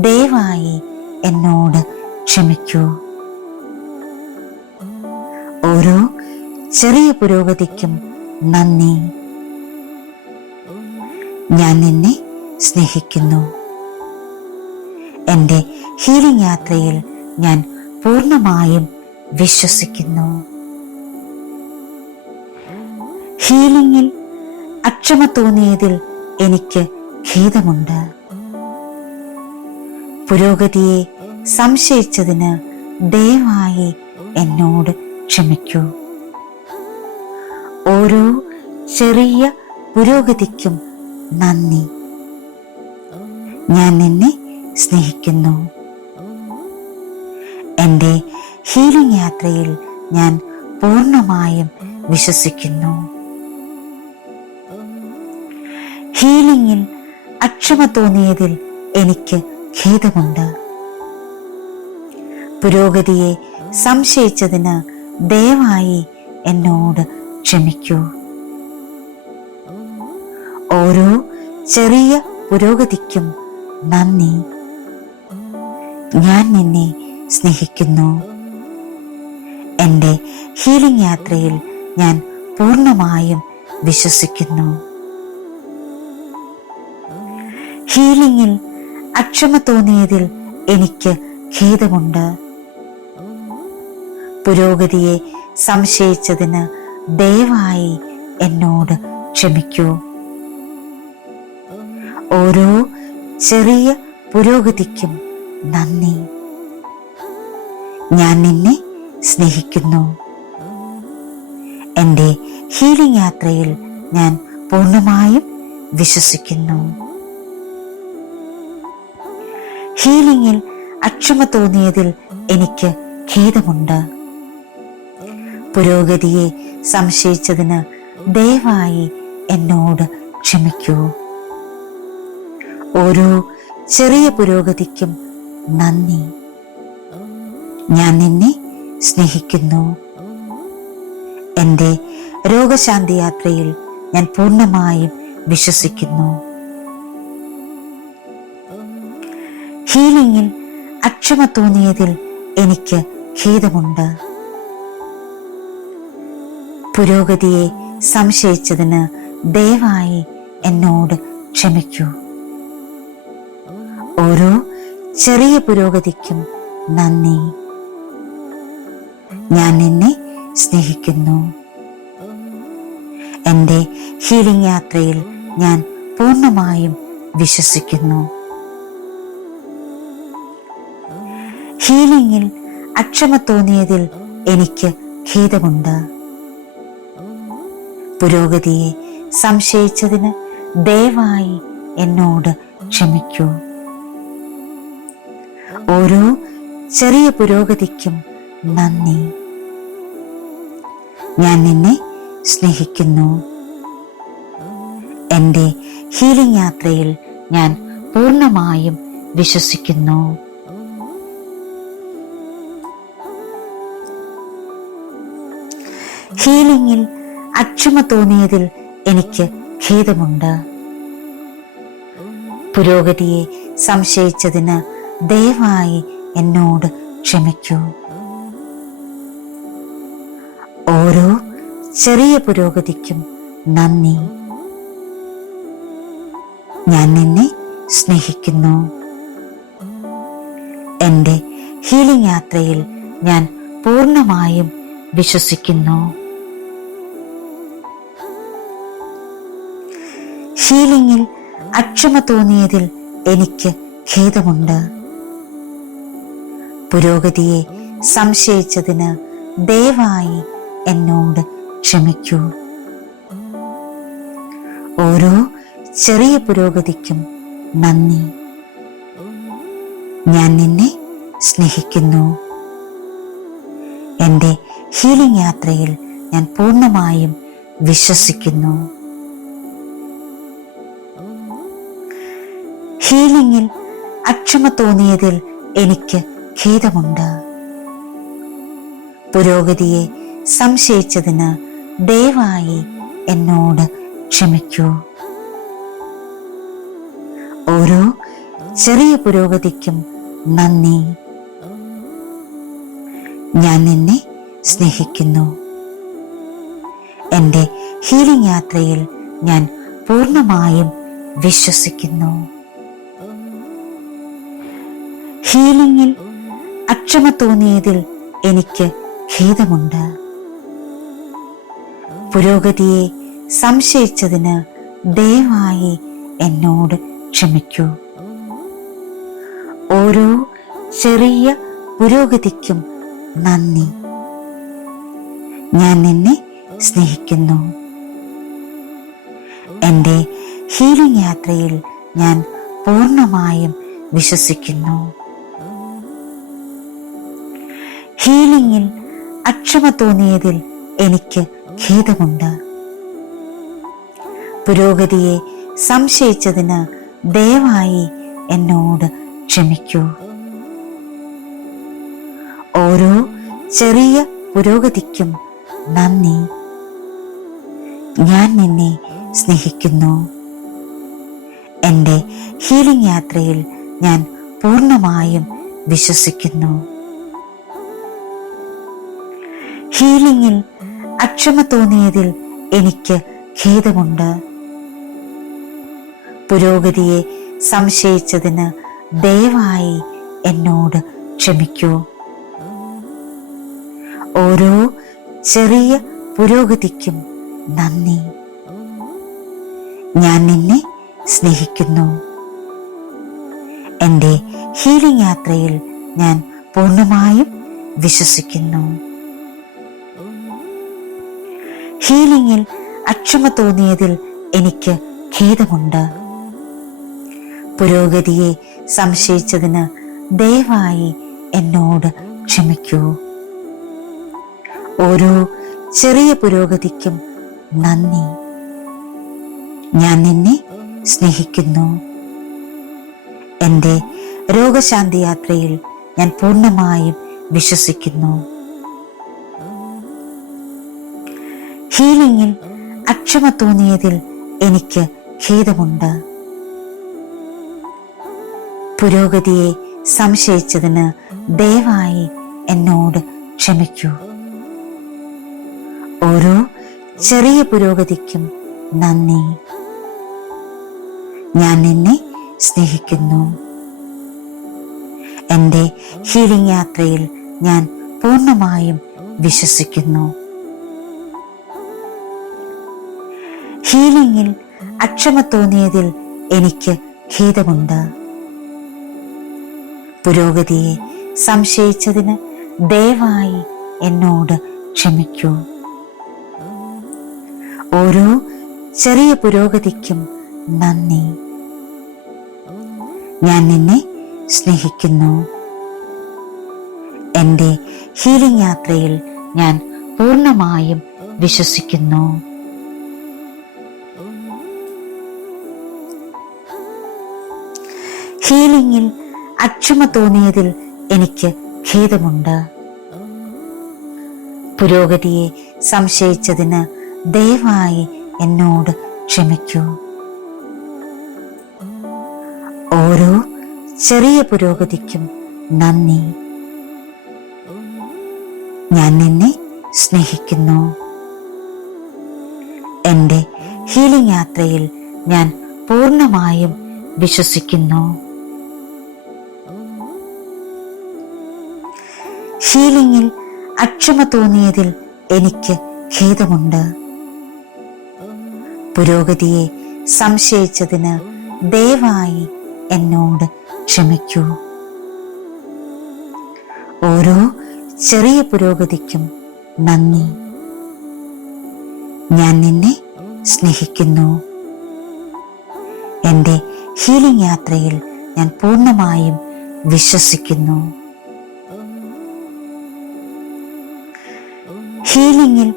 ദയവായി എന്നോട് ക്ഷമിക്കൂ. ഓരോ ചെറിയ പുരോഗതിക്കും നന്ദി. ഞാൻ നിന്നെ സ്നേഹിക്കുന്നു. എൻ്റെ ഹീലിംഗ് യാത്രയിൽ ഞാൻ പൂർണ്ണമായും വിശ്വസിക്കുന്നു. ഹീലിംഗിൽ അക്ഷമ തോന്നിയതിൽ എനിക്ക് ഖേദമുണ്ട്. പുരോഗതിയെ സംശയിച്ചതിന് ദയവായി എന്നോട് ക്ഷമിക്കൂ. ഓരോ ചെറിയ പുരോഗതിക്കും നന്ദി. ഞാൻ നിന്നെ സ്നേഹിക്കുന്നു. എൻ്റെ ഹീലിംഗ് യാത്രയിൽ ഞാൻ പൂർണ്ണമായും വിശ്വസിക്കുന്നു. ഹീലിംഗിൽ അക്ഷമ തോന്നിയതിൽ എനിക്ക് ഖേദമുണ്ട്. പുരോഗതിയെ സംശയിച്ചതിന് ദയവായി എന്നോട് ക്ഷമിക്കൂ. ഓരോ ചെറിയ പുരോഗതിക്കും നന്ദി. ഞാൻ നിന്നെ സ്നേഹിക്കുന്നു. എൻ്റെ ഹീലിംഗ് യാത്രയിൽ ഞാൻ പൂർണ്ണമായും വിശ്വസിക്കുന്നു. ഹീലിംഗിൽ അക്ഷമ തോന്നിയതിൽ എനിക്ക് ഖേദമുണ്ട്. പുരോഗതിയെ സംശയിച്ചതിന് ദയവായി എന്നോട് ക്ഷമിക്കൂ. ഓരോ ചെറിയ പുരോഗതിക്കും നന്ദി. ഞാൻ നിന്നെ സ്നേഹിക്കുന്നു. എൻ്റെ ഹീലിംഗ് യാത്രയിൽ ഞാൻ പൂർണ്ണമായും വിശ്വസിക്കുന്നു. ഹീലിംഗിൽ അക്ഷമ തോന്നിയതിൽ എനിക്ക് ഖേദമുണ്ട്. പുരോഗതിയെ സംശയിച്ചതിന് ദയവായി എന്നോട് ക്ഷമിക്കൂ. ഓരോ ചെറിയ പുരോഗതിക്കും നന്ദി. ഞാൻ നിന്നെ സ്നേഹിക്കുന്നു. എൻ്റെ രോഗശാന്തി യാത്രയിൽ ഞാൻ പൂർണ്ണമായും വിശ്വസിക്കുന്നു. ഹീലിംഗിൽ അക്ഷമ തോന്നിയതിൽ എനിക്ക് ഖേദമുണ്ട്. പുരോഗതിയെ സംശയിച്ചതിന് ദയവായി എന്നോട് ക്ഷമിക്കൂ. ഓരോ ചെറിയ പുരോഗതിക്കും നന്ദി. ഞാൻ നിന്നെ സ്നേഹിക്കുന്നു. എൻ്റെ ഹീലിംഗ് യാത്രയിൽ ഞാൻ പൂർണ്ണമായും വിശ്വസിക്കുന്നു. ഹീലിംഗിൽ അക്ഷമ തോന്നിയതിൽ എനിക്ക് ഖേദമുണ്ട്. പുരോഗതിയെ സംശയിച്ചതിന് ദയവായി എന്നോട് ക്ഷമിക്കൂ. ഓരോ ചെറിയ പുരോഗതിക്കും നന്ദി. ഞാൻ നിന്നെ സ്നേഹിക്കുന്നു. എൻ്റെ ഹീലിംഗ് യാത്രയിൽ ഞാൻ പൂർണ്ണമായും വിശ്വസിക്കുന്നു. ഹീലിംഗിൽ അക്ഷമ തോന്നിയതിൽ എനിക്ക് ഖേദമുണ്ട്. പുരോഗതിയെ സംശയിച്ചതിന് ദയവായി എന്നോട് ക്ഷമിക്കൂ. ഓരോ ചെറിയ പുരോഗതിക്കും നന്ദി. ഞാൻ നിന്നെ സ്നേഹിക്കുന്നു. എൻ്റെ ഹീലിംഗ് യാത്രയിൽ ഞാൻ പൂർണ്ണമായും വിശ്വസിക്കുന്നു. ഹീലിംഗിൽ അക്ഷമ തോന്നിയതിൽ എനിക്ക് ഖേദമുണ്ട്. പുരോഗതിയെ സംശയിച്ചതിന് ദയവായി എന്നോട് ക്ഷമിക്കൂ. ഓരോ ചെറിയ പുരോഗതിക്കും നന്ദി. ഞാൻ നിന്നെ സ്നേഹിക്കുന്നു. എൻ്റെ ഹീലിംഗ് യാത്രയിൽ ഞാൻ പൂർണ്ണമായും വിശ്വസിക്കുന്നു. ഹീലിംഗിൽ അക്ഷമ തോന്നിയതിൽ എനിക്ക് ഖേദമുണ്ട്. പുരോഗതിയെ സംശയിച്ചതിന് ദയവായി എന്നോട് ക്ഷമിക്കൂ. ഓരോ ചെറിയ പുരോഗതിക്കും നന്ദി. ഞാൻ നിന്നെ സ്നേഹിക്കുന്നു. എൻ്റെ ഹീലിംഗ് യാത്രയിൽ ഞാൻ പൂർണ്ണമായും വിശ്വസിക്കുന്നു. ഹീലിംഗിൽ അക്ഷമ തോന്നിയതിൽ എനിക്ക് ഖേദമുണ്ട്. പുരോഗതിയെ സംശയിച്ചതിന് ദയവായി എന്നോട് ക്ഷമിക്കൂ. ഓരോ ചെറിയ പുരോഗതിക്കും നന്ദി. ഞാൻ നിന്നെ സ്നേഹിക്കുന്നു. എൻ്റെ ഹീലിംഗ് യാത്രയിൽ ഞാൻ പൂർണ്ണമായും വിശ്വസിക്കുന്നു. ഹീലിംഗിൽ അക്ഷമ തോന്നിയതിൽ എനിക്ക് ഖേദമുണ്ട്. പുരോഗതിയെ സംശയിച്ചതിന് ദയവായി എന്നോട് ക്ഷമിക്കൂ. ഓരോ ചെറിയ പുരോഗതിക്കും നന്ദി. ഞാൻ നിന്നെ സ്നേഹിക്കുന്നു. എൻ്റെ ഹീലിംഗ് യാത്രയിൽ ഞാൻ പൂർണ്ണമായും വിശ്വസിക്കുന്നു. ഹീലിംഗിൽ അക്ഷമ തോന്നിയതിൽ എനിക്ക് ഖേദമുണ്ട്. പുരോഗതിയെ സംശയിച്ചതിന് ദയവായി എന്നോട് ക്ഷമിക്കൂ. ഓരോ ചെറിയ പുരോഗതിക്കും നന്ദി. ഞാൻ നിന്നെ സ്നേഹിക്കുന്നു. എൻ്റെ ഹീലിംഗ് യാത്രയിൽ ഞാൻ പൂർണ്ണമായും വിശ്വസിക്കുന്നു. ഹീലിംഗിൽ അക്ഷമ തോന്നിയതിൽ എനിക്ക് ഖേദമുണ്ട്. പുരോഗതിയെ സംശയിച്ചതിന് ദയവായി എന്നോട് ക്ഷമിക്കൂ. ഓരോ ചെറിയ പുരോഗതിക്കും നന്ദി. ഞാൻ നിന്നെ സ്നേഹിക്കുന്നു. എൻ്റെ രോഗശാന്തി യാത്രയിൽ ഞാൻ പൂർണ്ണമായും വിശ്വസിക്കുന്നു. ഹീലിംഗിൽ അക്ഷമ തോന്നിയതിൽ എനിക്ക് ഖേദമുണ്ട്. പുരോഗതിയെ സംശയിച്ചതിന് ദയവായി എന്നോട് ക്ഷമിക്കൂ. ഓരോ ചെറിയ പുരോഗതിക്കും നന്ദി. ഞാൻ നിന്നെ സ്നേഹിക്കുന്നു. എൻ്റെ ഹീലിംഗ് യാത്രയിൽ ഞാൻ പൂർണ്ണമായും വിശ്വസിക്കുന്നു. ഹീലിംഗിൽ അക്ഷമ തോന്നിയതിൽ എനിക്ക് ഖേദമുണ്ട്. പുരോഗതിയെ സംശയിച്ചതിന് ദയവായി എന്നോട് ക്ഷമിക്കൂ. ഓരോ ചെറിയ പുരോഗതിക്കും നന്ദി. ഞാൻ നിന്നെ സ്നേഹിക്കുന്നു. എൻ്റെ ഹീലിംഗ് യാത്രയിൽ ഞാൻ പൂർണ്ണമായും വിശ്വസിക്കുന്നു. ഹീലിംഗിൽ അക്ഷമ തോന്നിയതിൽ എനിക്ക് ഖേദമുണ്ട്. പുരോഗതിയെ സംശയിച്ചതിന് ദയവായി എന്നോട് ക്ഷമിക്കൂ. ഓരോ ചെറിയ പുരോഗതിക്കും നന്ദി. ഞാൻ നിന്നെ സ്നേഹിക്കുന്നു. എൻ്റെ ഹീലിംഗ് യാത്രയിൽ ഞാൻ പൂർണ്ണമായും വിശ്വസിക്കുന്നു. ഹീലിംഗിൽ അക്ഷമ തോന്നിയതിൽ എനിക്ക് ഖേദമുണ്ട്. പുരോഗതിയെ സംശയിച്ചതിന് ദയവായി എന്നോട് ക്ഷമിക്കൂ. ഓരോ ചെറിയ പുരോഗതിക്കും നന്ദി. ഞാൻ നിന്നെ സ്നേഹിക്കുന്നു. എൻ്റെ ഹീലിംഗ് യാത്രയിൽ ഞാൻ പൂർണ്ണമായും വിശ്വസിക്കുന്നു. ഹീലിംഗിൽ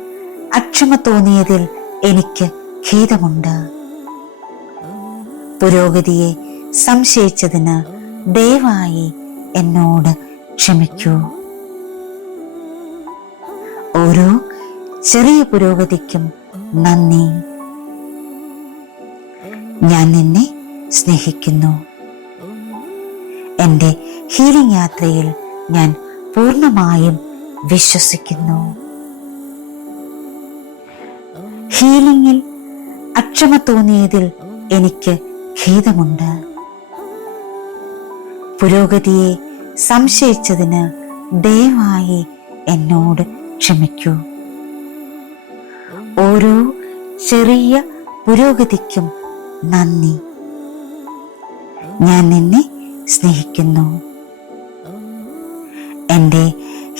അക്ഷമ തോന്നിയതിൽ എനിക്ക് ഖേദമുണ്ട്. പുരോഗതിയെ സംശയിച്ചതിന് ദയവായി എന്നോട് ക്ഷമിക്കൂ. ഓരോ ചെറിയ പുരോഗതിക്കും നന്ദി. ഞാൻ നിന്നെ സ്നേഹിക്കുന്നു. എൻ്റെ ഹീലിംഗ് യാത്രയിൽ ഞാൻ പൂർണ്ണമായും വിശ്വസിക്കുന്നു. ഹീലിംഗിൽ അക്ഷമ തോന്നിയതിൽ എനിക്ക് ഖേദമുണ്ട്. പുരോഗതിയെ സംശയിച്ചതിന് ദയവായി എന്നോട് ക്ഷമിക്കൂ. ഓരോ ചെറിയ പുരോഗതിക്കും നന്ദി. ഞാൻ നിന്നെ സ്നേഹിക്കുന്നു. എൻ്റെ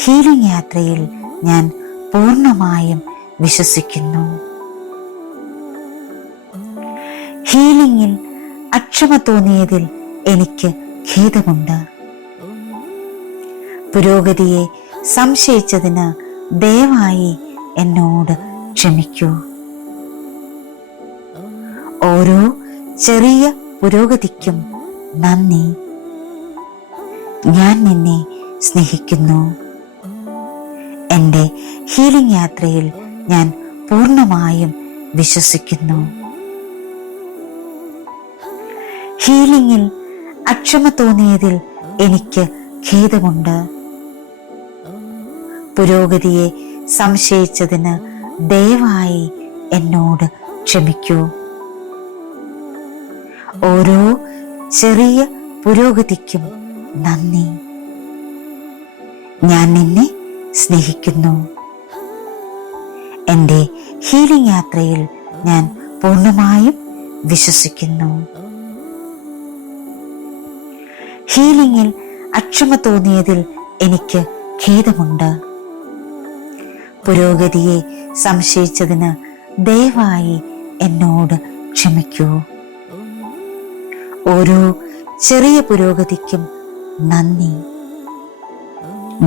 ഹീലിംഗ് യാത്രയിൽ ഞാൻ പൂർണ്ണമായും വിശ്വസിക്കുന്നു. ഹീലിംഗിൽ അക്ഷമ തോന്നിയതിൽ എനിക്ക് ഖേദമുണ്ട്. പുരോഗതിയെ സംശയിച്ചതിന് ദയവായി എന്നോട് ക്ഷമിക്കൂ. ഓരോ ചെറിയ പുരോഗതിക്കും നന്ദി. ഞാൻ നിന്നെ സ്നേഹിക്കുന്നു. എൻ്റെ ഹീലിംഗ് യാത്രയിൽ ഞാൻ പൂർണ്ണമായും വിശ്വസിക്കുന്നു. ഹീലിംഗിൽ അക്ഷമ തോന്നിയതിൽ എനിക്ക് ഖേദമുണ്ട്. പുരോഗതിയെ സംശയിച്ചതിന് ദയവായി എന്നോട് ക്ഷമിക്കൂ. ഓരോ ചെറിയ പുരോഗതിക്കും നന്ദി. ഞാൻ നിന്നെ സ്നേഹിക്കുന്നു. എൻ്റെ ഹീലിംഗ് യാത്രയിൽ ഞാൻ പൂർണ്ണമായും വിശ്വസിക്കുന്നു. ഹീലിംഗിൽ അക്ഷമ തോന്നിയതിൽ എനിക്ക് ഖേദമുണ്ട്. പുരോഗതിയെ സംശയിച്ചതിന് ദയവായി എന്നോട് ക്ഷമിക്കൂ. ഓരോ ചെറിയ പുരോഗതിക്കും നന്ദി.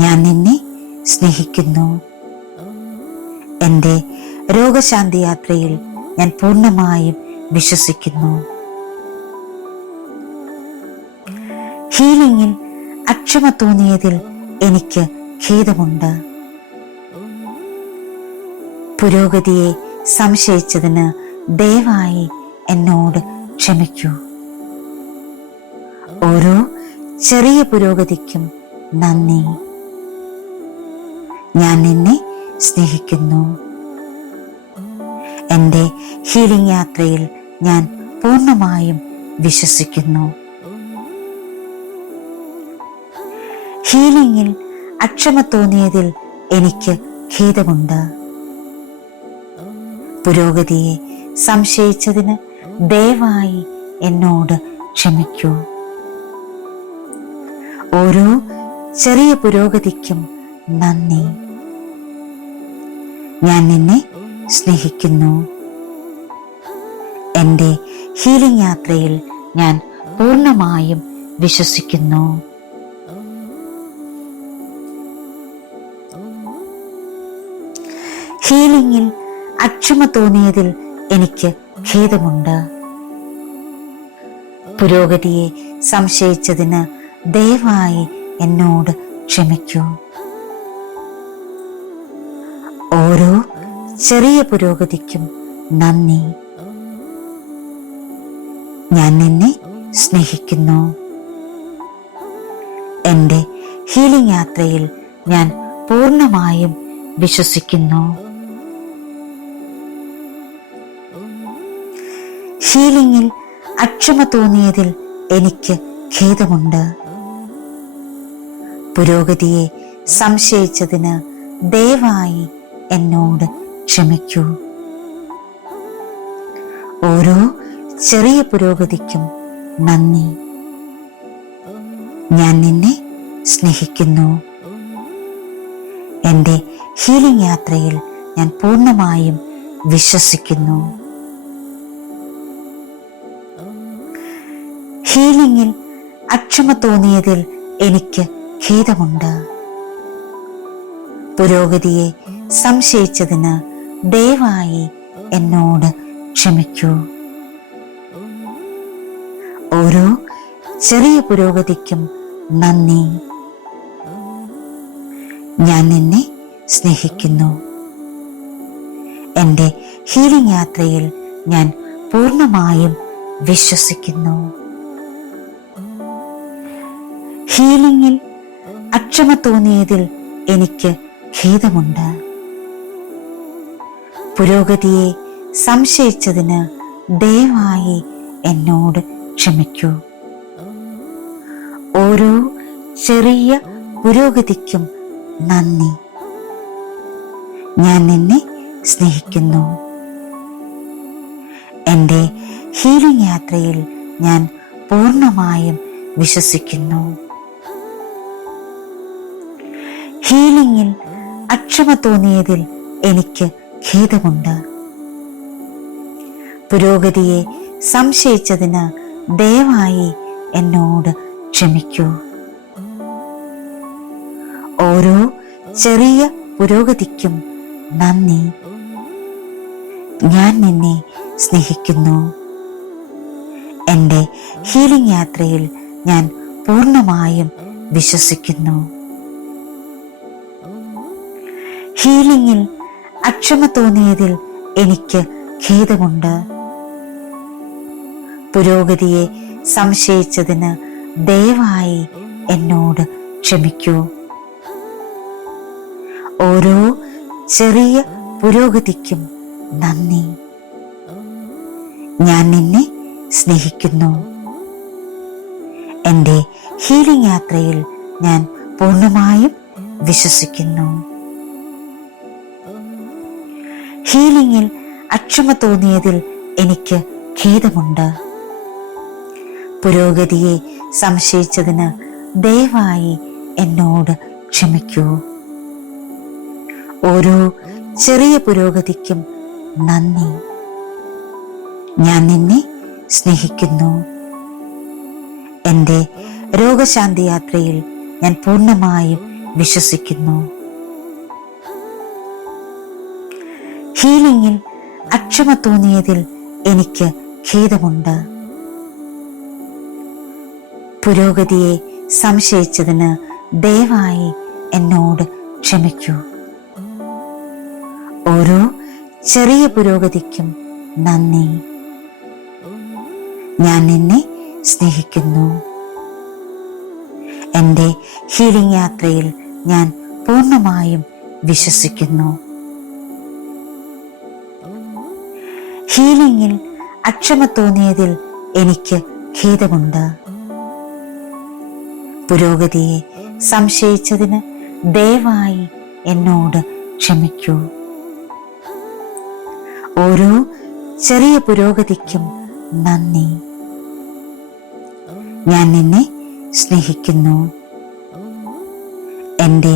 ഞാൻ നിന്നെ സ്നേഹിക്കുന്നു. എൻ്റെ രോഗശാന്തി യാത്രയിൽ ഞാൻ പൂർണ്ണമായും വിശ്വസിക്കുന്നു. ഹീലിംഗിൽ അക്ഷമ തോന്നിയതിൽ എനിക്ക് ഖേദമുണ്ട്. പുരോഗതിയെ സംശയിച്ചതിന് ദയവായി എന്നോട് ക്ഷമിക്കൂ. ഓരോ ചെറിയ പുരോഗതിക്കും നന്ദി. ഞാൻ നിന്നെ സ്നേഹിക്കുന്നു. എൻ്റെ ഹീലിംഗ് യാത്രയിൽ ഞാൻ പൂർണ്ണമായും വിശ്വസിക്കുന്നു. ഹീലിംഗിൽ അക്ഷമ തോന്നിയതിൽ എനിക്ക് ഖേദമുണ്ട്. പുരോഗതിയെ സംശയിച്ചതിന് ദയവായി എന്നോട് ക്ഷമിക്കൂ. ഓരോ ചെറിയ പുരോഗതിക്കും നന്ദി. ഞാൻ നിന്നെ സ്നേഹിക്കുന്നു. എൻ്റെ ഹീലിംഗ് യാത്രയിൽ ഞാൻ പൂർണ്ണമായും വിശ്വസിക്കുന്നു. ഹീലിംഗിൽ അക്ഷമ തോന്നിയതിൽ എനിക്ക് ഖേദമുണ്ട്. പുരോഗതിയെ സംശയിച്ചതിന് ദയവായി എന്നോട് ക്ഷമിക്കൂ. ഓരോ ചെറിയ പുരോഗതിക്കും നന്ദി. ഞാൻ നിന്നെ സ്നേഹിക്കുന്നു. എൻ്റെ ഹീലിംഗ് യാത്രയിൽ ഞാൻ പൂർണ്ണമായും വിശ്വസിക്കുന്നു. ഹീലിംഗിൽ അക്ഷമ തോന്നിയതിൽ എനിക്ക് ഖേദമുണ്ട്. പുരോഗതിയെ സംശയിച്ചതിന് ദയവായി എന്നോട് ക്ഷമിക്കൂ. ഓരോ ചെറിയ പുരോഗതിക്കും നന്ദി. ഞാൻ നിന്നെ സ്നേഹിക്കുന്നു. എൻ്റെ ഹീലിംഗ് യാത്രയിൽ ഞാൻ പൂർണ്ണമായും വിശ്വസിക്കുന്നു. ഹീലിംഗിൽ അക്ഷമ തോന്നിയതിൽ എനിക്ക് ഖേദമുണ്ട്. പുരോഗതിയെ സംശയിച്ചതിന് ദയവായി എന്നോട് ക്ഷമിക്കൂ. ഓരോ ചെറിയ പുരോഗതിക്കും നന്ദി. ഞാൻ നിന്നെ സ്നേഹിക്കുന്നു. എൻ്റെ ഹീലിംഗ് യാത്രയിൽ ഞാൻ പൂർണ്ണമായും വിശ്വസിക്കുന്നു. ഹീലിംഗിൽ അക്ഷമ തോന്നിയതിൽ എനിക്ക് ഖേദമുണ്ട്. പുരോഗതിയെ സംശയിച്ചതിന് ദയവായി എന്നോട് ക്ഷമിക്കൂ. ഓരോ ചെറിയ പുരോഗതിക്കും നന്ദി. ഞാൻ നിന്നെ സ്നേഹിക്കുന്നു. എൻ്റെ ഹീലിംഗ് യാത്രയിൽ ഞാൻ പൂർണ്ണമായും വിശ്വസിക്കുന്നു. ഹീലിംഗിൽ അക്ഷമ തോന്നിയതിൽ എനിക്ക് ഖേദമുണ്ട്. പുരോഗതിയെ സംശയിച്ചതിന് ദയവായി എന്നോട് ക്ഷമിക്കൂ. ഓരോ ചെറിയ പുരോഗതിക്കും നന്ദി. ഞാൻ നിന്നെ സ്നേഹിക്കുന്നു. എൻ്റെ ഹീലിംഗ് യാത്രയിൽ ഞാൻ പൂർണ്ണമായും വിശ്വസിക്കുന്നു. ഹീലിംഗിൽ അക്ഷമ തോന്നിയതിൽ എനിക്ക് ഖേദമുണ്ട്. പുരോഗതിയെ സംശയിച്ചതിന് ദയവായി എന്നോട് ക്ഷമിക്കൂ. ഓരോ ചെറിയ പുരോഗതിക്കും നന്ദി. ഞാൻ നിന്നെ സ്നേഹിക്കുന്നു. എൻ്റെ ഹീലിംഗ് യാത്രയിൽ ഞാൻ പൂർണ്ണമായും വിശ്വസിക്കുന്നു. ഹീലിംഗിൽ അക്ഷമ തോന്നിയതിൽ എനിക്ക് ഖേദമുണ്ട്. പുരോഗതിയെ സംശയിച്ചതിന് ദയവായി എന്നോട് ക്ഷമിക്കൂ. ഓരോ ചെറിയ പുരോഗതിക്കും നന്ദി. ഞാൻ നിന്നെ സ്നേഹിക്കുന്നു. എൻ്റെ രോഗശാന്തി യാത്രയിൽ ഞാൻ പൂർണ്ണമായും വിശ്വസിക്കുന്നു. ഹീലിംഗിൽ അക്ഷമ തോന്നിയതിൽ എനിക്ക് ഖേദമുണ്ട്. പുരോഗതിയെ സംശയിച്ചതിന് ദയവായി എന്നോട് ക്ഷമിക്കൂ. ഓരോ ചെറിയ പുരോഗതിക്കും നന്ദി. ഞാൻ നിന്നെ സ്നേഹിക്കുന്നു. എൻ്റെ ഹീലിംഗ് യാത്രയിൽ ഞാൻ പൂർണ്ണമായും വിശ്വസിക്കുന്നു. ഹീലിംഗിൽ അക്ഷമ തോന്നിയതിൽ എനിക്ക് ഖേദമുണ്ട്. പുരോഗതിയെ സംശയിച്ചതിന് ദയവായി എന്നോട് ക്ഷമിക്കൂ. ഓരോ ചെറിയ പുരോഗതിക്കും നന്ദി. ഞാൻ നിന്നെ സ്നേഹിക്കുന്നു. എൻ്റെ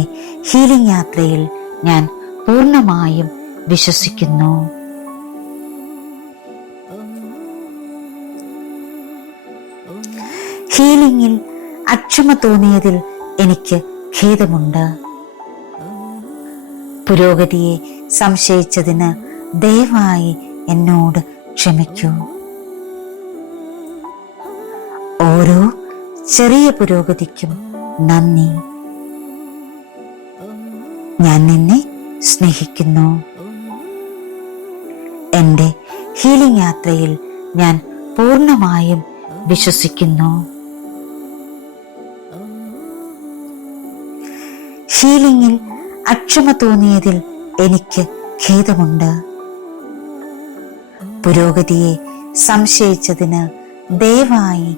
ഹീലിംഗ് യാത്രയിൽ ഞാൻ പൂർണ്ണമായും വിശ്വസിക്കുന്നു. ഹീലിംഗിൽ അക്ഷമ തോന്നിയതിൽ എനിക്ക് ഖേദമുണ്ട്. പുരോഗതിയെ സംശയിച്ചതിന് ദയവായി എന്നോട് ക്ഷമിക്കൂ. ഓരോ ചെറിയ പുരോഗതിക്കും നന്ദി. ഞാൻ നിന്നെ സ്നേഹിക്കുന്നു. എൻ്റെ ഹീലിംഗ് യാത്രയിൽ ഞാൻ പൂർണ്ണമായും വിശ്വസിക്കുന്നു. ഹീലിംഗിൽ അക്ഷമ തോന്നിയതിൽ എനിക്ക് ഖേദമുണ്ട്. പുരോഗതിയെ സംശയിച്ചതിന് ദയവായി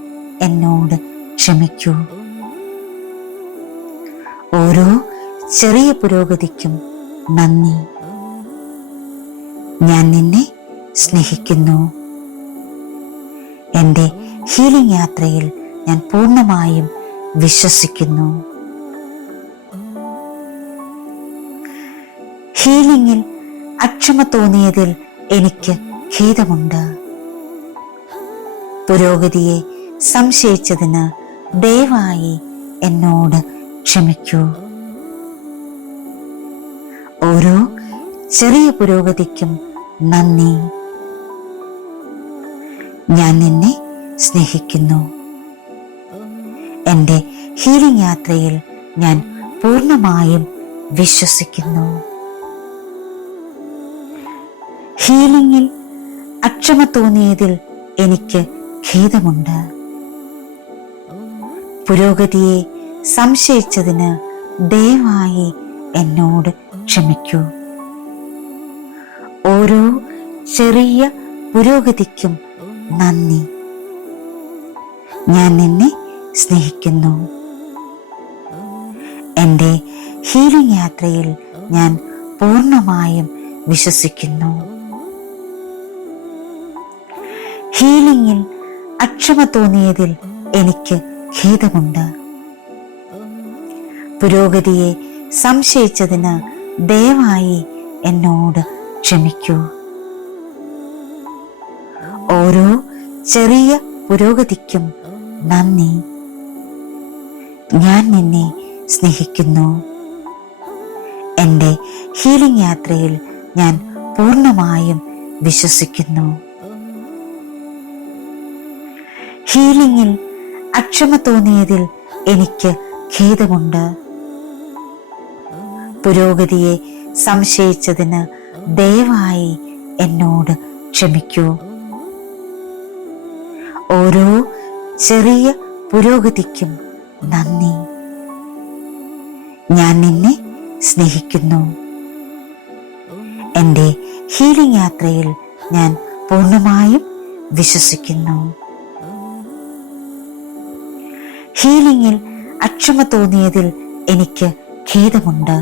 എന്നോട് ക്ഷമിക്കൂ. ഓരോ ചെറിയ പുരോഗതിക്കും നന്ദി. ഞാൻ നിന്നെ സ്നേഹിക്കുന്നു. എൻ്റെ ഹീലിംഗ് യാത്രയിൽ ഞാൻ പൂർണ്ണമായും വിശ്വസിക്കുന്നു. ഹീലിംഗിൽ അക്ഷമ തോന്നിയതിൽ എനിക്ക് ഖേദമുണ്ട്. പുരോഗതിയെ സംശയിച്ചതിന് ദയവായി എന്നോട് ക്ഷമിക്കൂ. ഓരോ ചെറിയ പുരോഗതിക്കും നന്ദി. ഞാൻ നിന്നെ സ്നേഹിക്കുന്നു. എൻ്റെ ഹീലിംഗ് യാത്രയിൽ ഞാൻ പൂർണ്ണമായും വിശ്വസിക്കുന്നു. ഹീലിംഗിൽ അക്ഷമ തോന്നിയതിൽ എനിക്ക് ഖേദമുണ്ട്. പുരോഗതിയെ സംശയിച്ചതിന് ദയവായി എന്നോട് ക്ഷമിക്കൂ. ഓരോ ചെറിയ പുരോഗതിക്കും നന്ദി. ഞാൻ നിന്നെ സ്നേഹിക്കുന്നു. എൻ്റെ ഹീലിംഗ് യാത്രയിൽ ഞാൻ പൂർണ്ണമായും വിശ്വസിക്കുന്നു. ഹീലിംഗിൽ അക്ഷമ തോന്നിയതിൽ എനിക്ക് ഖേദമുണ്ട്. പുരോഗതിയെ സംശയിച്ചതിന് ദയവായി എന്നോട് ക്ഷമിക്കൂ. ഓരോ ചെറിയ പുരോഗതിക്കും നന്ദി. ഞാൻ നിന്നെ സ്നേഹിക്കുന്നു. എൻ്റെ ഹീലിംഗ് യാത്രയിൽ ഞാൻ പൂർണ്ണമായും വിശ്വസിക്കുന്നു. ഹീലിംഗിൽ അക്ഷമ തോന്നിയതിൽ എനിക്ക് ഖേദമുണ്ട്. പുരോഗതിയെ സംശയിച്ചതിന് ദയവായി എന്നോട് ക്ഷമിക്കൂ. ഓരോ ചെറിയ പുരോഗതിക്കും നന്ദി. ഞാൻ നിന്നെ സ്നേഹിക്കുന്നു. എൻ്റെ ഹീലിംഗ് യാത്രയിൽ ഞാൻ പൂർണ്ണമായും വിശ്വസിക്കുന്നു. ഹീലിംഗിൽ അക്ഷമ തോന്നിയതിൽ എനിക്ക് ഖേദമുണ്ട്.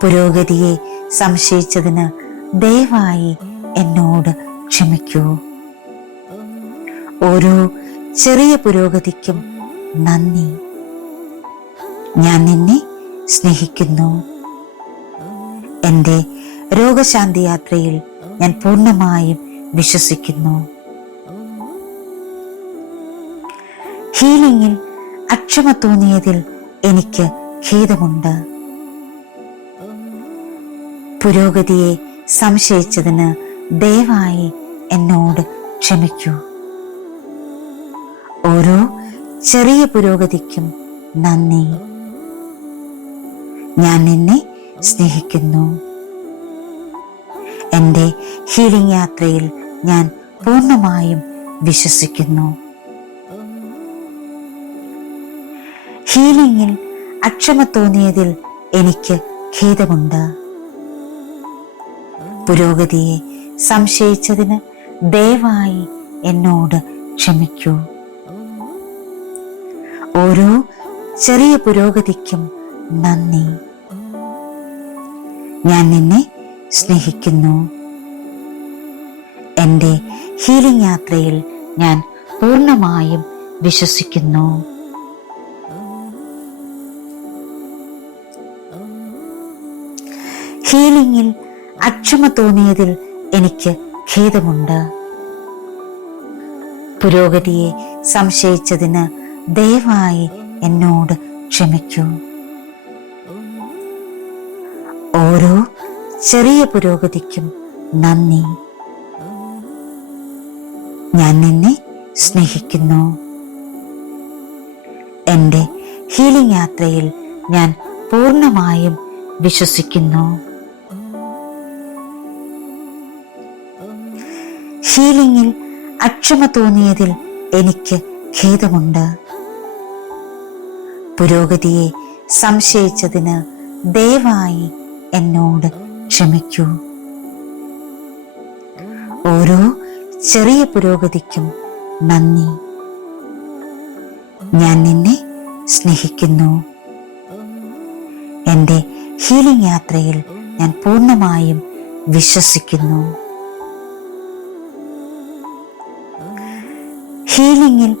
പുരോഗതിയെ സംശയിച്ചതിന് ദയവായി എന്നോട് ക്ഷമിക്കൂ. ഓരോ ചെറിയ പുരോഗതിക്കും നന്ദി. ഞാൻ നിന്നെ സ്നേഹിക്കുന്നു. എൻ്റെ രോഗശാന്തി യാത്രയിൽ ഞാൻ പൂർണ്ണമായും വിശ്വസിക്കുന്നു. ഹീലിംഗിൽ അക്ഷമ തോന്നിയതിൽ എനിക്ക് ഖേദമുണ്ട്. പുരോഗതിയെ സംശയിച്ചതിന് ദയവായി എന്നോട് ക്ഷമിക്കൂ. ഓരോ ചെറിയ പുരോഗതിക്കും നന്ദി. ഞാൻ നിന്നെ സ്നേഹിക്കുന്നു. എൻ്റെ ഹീലിംഗ് യാത്രയിൽ ഞാൻ പൂർണ്ണമായും വിശ്വസിക്കുന്നു. ഹീലിംഗിൽ അക്ഷമ തോന്നിയതിൽ എനിക്ക് ഖേദമുണ്ട്. പുരോഗതിയെ സംശയിച്ചതിന് ദയവായി എന്നോട് ക്ഷമിക്കൂ. ഓരോ ചെറിയ പുരോഗതിക്കും നന്ദി. ഞാൻ നിന്നെ സ്നേഹിക്കുന്നു. എൻ്റെ ഹീലിംഗ് യാത്രയിൽ ഞാൻ പൂർണ്ണമായും വിശ്വസിക്കുന്നു. ഹീലിംഗിൽ അക്ഷമ തോന്നിയതിൽ എനിക്ക് ഖേദമുണ്ട്. പുരോഗതിയെ സംശയിച്ചതിന് ദയവായി എന്നോട് ക്ഷമിക്കൂ. ഓരോ ചെറിയ പുരോഗതിക്കും നന്ദി. ഞാൻ നിന്നെ സ്നേഹിക്കുന്നു. എൻ്റെ ഹീലിംഗ് യാത്രയിൽ ഞാൻ പൂർണ്ണമായും വിശ്വസിക്കുന്നു. ഹീലിംഗിൽ അക്ഷമ തോന്നിയതിൽ എനിക്ക് ഖേദമുണ്ട്. പുരോഗതിയെ സംശയിച്ചതിന് ദയവായി എന്നോട് ക്ഷമിക്കൂ. ഓരോ ചെറിയ പുരോഗതിക്കും നന്ദി. ഞാൻ നിന്നെ സ്നേഹിക്കുന്നു. എൻ്റെ ഹീലിംഗ് യാത്രയിൽ ഞാൻ പൂർണ്ണമായും വിശ്വസിക്കുന്നു. ഹീലിംഗിൽ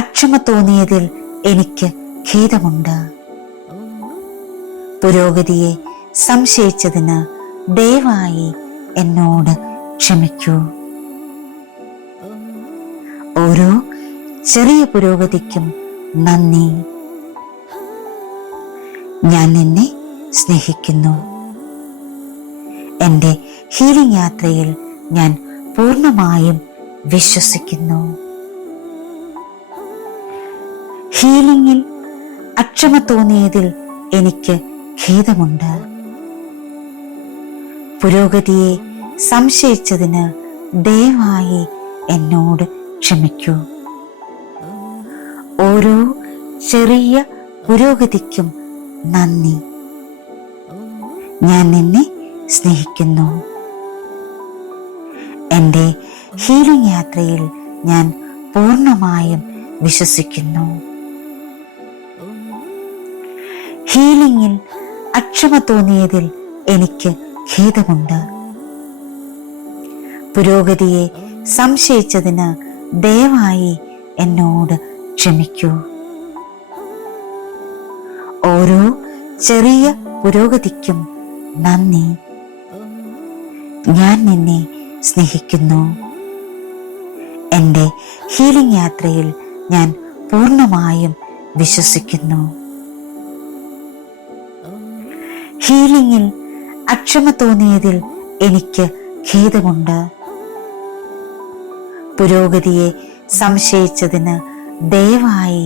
അക്ഷമ തോന്നിയതിൽ എനിക്ക് ഖേദമുണ്ട്. പുരോഗതിയെ സംശയിച്ചതിന് ദയവായി എന്നോട് ക്ഷമിക്കൂ. ഓരോ ചെറിയ പുരോഗതിക്കും നന്ദി. ഞാൻ നിന്നെ സ്നേഹിക്കുന്നു. എൻ്റെ ഹീലിംഗ് യാത്രയിൽ ഞാൻ പൂർണ്ണമായും വിശ്വസിക്കുന്നു. ഹീലിംഗിൽ അക്ഷമ തോന്നിയതിൽ എനിക്ക് ഖേദമുണ്ട്. പുരോഗതിയെ സംശയിച്ചതിന് ദയവായി എന്നോട് ക്ഷമിക്കൂ. ഓരോ ചെറിയ പുരോഗതിക്കും നന്ദി. ഞാൻ നിന്നെ സ്നേഹിക്കുന്നു. എൻ്റെ ഹീലിംഗ് യാത്രയിൽ ഞാൻ പൂർണ്ണമായും വിശ്വസിക്കുന്നു. ഹീലിംഗിൽ അക്ഷമ തോന്നിയതിൽ എനിക്ക് ഖേദമുണ്ട്. പുരോഗതിയെ സംശയിച്ചതിന് ദയവായി എന്നോട് ക്ഷമിക്കൂ. ഓരോ ചെറിയ പുരോഗതിക്കും നന്ദി. ഞാൻ നിന്നെ സ്നേഹിക്കുന്നു. എൻ്റെ ഹീലിംഗ് യാത്രയിൽ ഞാൻ പൂർണ്ണമായും വിശ്വസിക്കുന്നു. ഹീലിംഗിൽ അക്ഷമ തോന്നിയതിൽ എനിക്ക് ഖേദമുണ്ട്. പുരോഗതിയെ സംശയിച്ചതിന് ദയവായി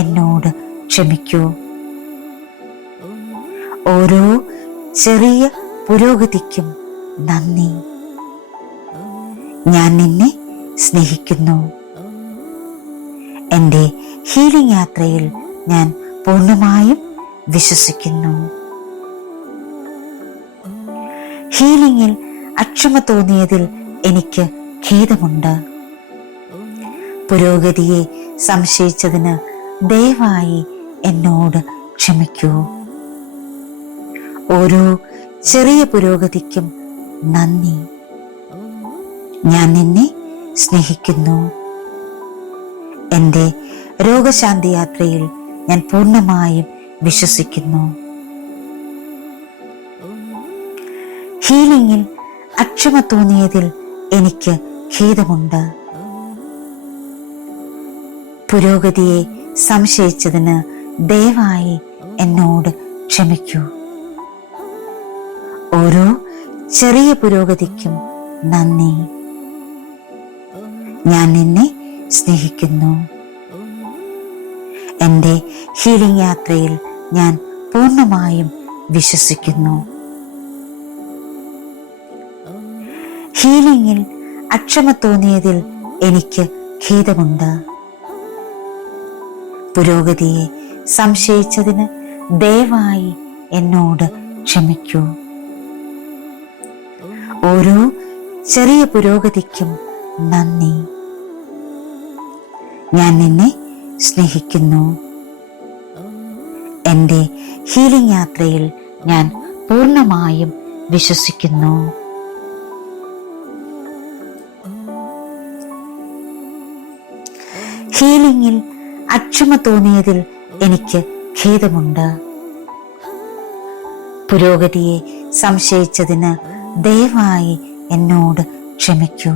എന്നോട് ക്ഷമിക്കൂ. ഓരോ ചെറിയ പുരോഗതിക്കും നന്ദി. ഞാൻ നിന്നെ സ്നേഹിക്കുന്നു. എൻ്റെ ഹീലിംഗ് യാത്രയിൽ ഞാൻ പൂർണ്ണമായും വിശ്വസിക്കുന്നു. ഹീലിംഗിൽ അക്ഷമ തോന്നിയതിൽ എനിക്ക് ഖേദമുണ്ട്. പുരോഗതിയെ സംശയിച്ചതിന് ദയവായി എന്നോട് ക്ഷമിക്കൂ. ഓരോ ചെറിയ പുരോഗതിക്കും നന്ദി. ഞാൻ നിന്നെ സ്നേഹിക്കുന്നു. എൻ്റെ രോഗശാന്തി യാത്രയിൽ ഞാൻ പൂർണ്ണമായും വിശ്വസിക്കുന്നു. ഹീലിംഗിൽ അക്ഷമ തോന്നിയതിൽ എനിക്ക് ഖേദമുണ്ട്. പുരോഗതിയെ സംശയിച്ചതിന് ദയവായി എന്നോട് ക്ഷമിക്കൂ. ഓരോ ചെറിയ പുരോഗതിക്കും നന്ദി. ഞാൻ നിന്നെ സ്നേഹിക്കുന്നു. എൻ്റെ ഹീലിംഗ് യാത്രയിൽ ഞാൻ പൂർണ്ണമായും വിശ്വസിക്കുന്നു. ഹീലിംഗിൽ അക്ഷമ തോന്നിയതിൽ എനിക്ക് ഖേദമുണ്ട്. പുരോഗതിയെ സംശയിച്ചതിന് ദയവായി എന്നോട് ക്ഷമിക്കൂ. ഓരോ ചെറിയ പുരോഗതിക്കും നന്ദി. ഞാൻ നിന്നെ സ്നേഹിക്കുന്നു. എൻ്റെ ഹീലിംഗ് യാത്രയിൽ ഞാൻ പൂർണ്ണമായും വിശ്വസിക്കുന്നു. ഹീലിംഗിൽ അക്ഷമ തോന്നിയതിൽ എനിക്ക് ഖേദമുണ്ട്. പുരോഗതിയെ സംശയിച്ചതിന് ദയവായി എന്നോട് ക്ഷമിക്കൂ.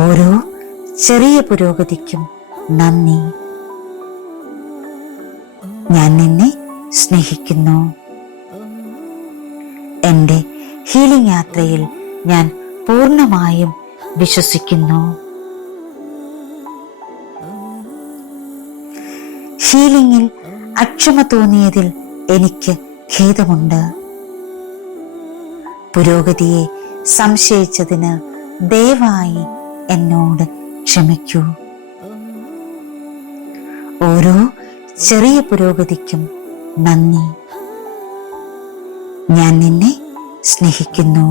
ഓരോ ചെറിയ പുരോഗതിക്കും നന്ദി. ഞാൻ നിന്നെ സ്നേഹിക്കുന്നു. എൻ്റെ ഹീലിംഗ് യാത്രയിൽ ഞാൻ പൂർണ്ണമായും വിശ്വസിക്കുന്നു. ഹീലിംഗിൽ അക്ഷമ തോന്നിയതിൽ എനിക്ക് ഖേദമുണ്ട്. പുരോഗതിയെ സംശയിച്ചതിന് ദയവായി എന്നോട് ക്ഷമിക്കൂ. ഓരോ ചെറിയ പുരോഗതിക്കും നന്ദി. ഞാൻ നിന്നെ സ്നേഹിക്കുന്നു.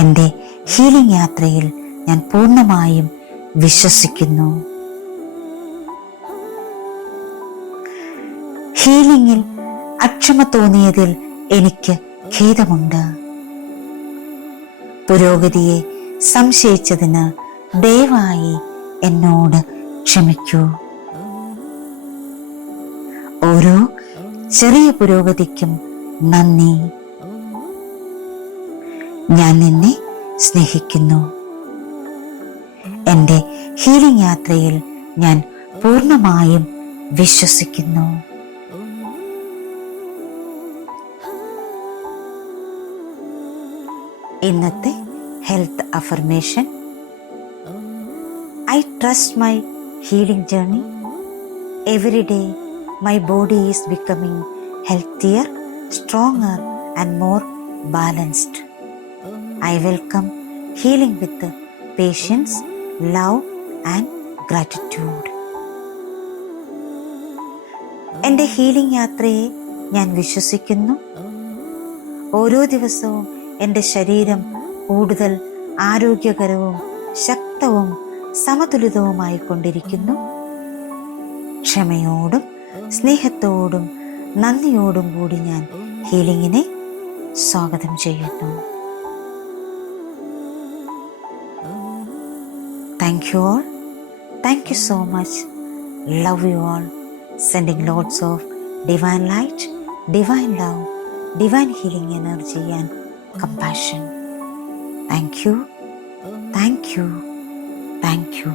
എൻ്റെ ഹീലിംഗ് യാത്രയിൽ ഞാൻ പൂർണ്ണമായും വിശ്വസിക്കുന്നു. ഹീലിംഗിൽ അക്ഷമ തോന്നിയതിൽ എനിക്ക് ഖേദമുണ്ട്. പുരോഗതിയെ സംശയിച്ചതിന് ദയവായി എന്നോട് ക്ഷമിക്കൂ. ഓരോ ചെറിയ പുരോഗതിക്കും നന്ദി. ഞാൻ നിന്നെ സ്നേഹിക്കുന്നു. എൻ്റെ ഹീലിംഗ് യാത്രയിൽ ഞാൻ പൂർണ്ണമായും വിശ്വസിക്കുന്നു. ഇന്നത്തെ health affirmation: I trust my healing journey. Every day, my body is becoming healthier, stronger, and more balanced. I welcome healing with patience, love, and gratitude. എൻ്റെ ഹീലിംഗ് യാത്രയെ ഞാൻ വിശ്വസിക്കുന്നു. ഓരോ ദിവസവും എൻ്റെ ശരീരം കൂടുതൽ ആരോഗ്യകരവും ശക്തവും സമതുലിതവുമായി കൊണ്ടിരിക്കുന്നു. ക്ഷമയോടും സ്നേഹത്തോടും നന്ദിയോടും കൂടി ഞാൻ ഹീലിംഗിനെ സ്വാഗതം ചെയ്യുന്നു. Thank you all. Thank you so much. Love you all. Sending lots of divine light, divine love, divine healing energy and compassion. Thank you. Thank you. Thank you.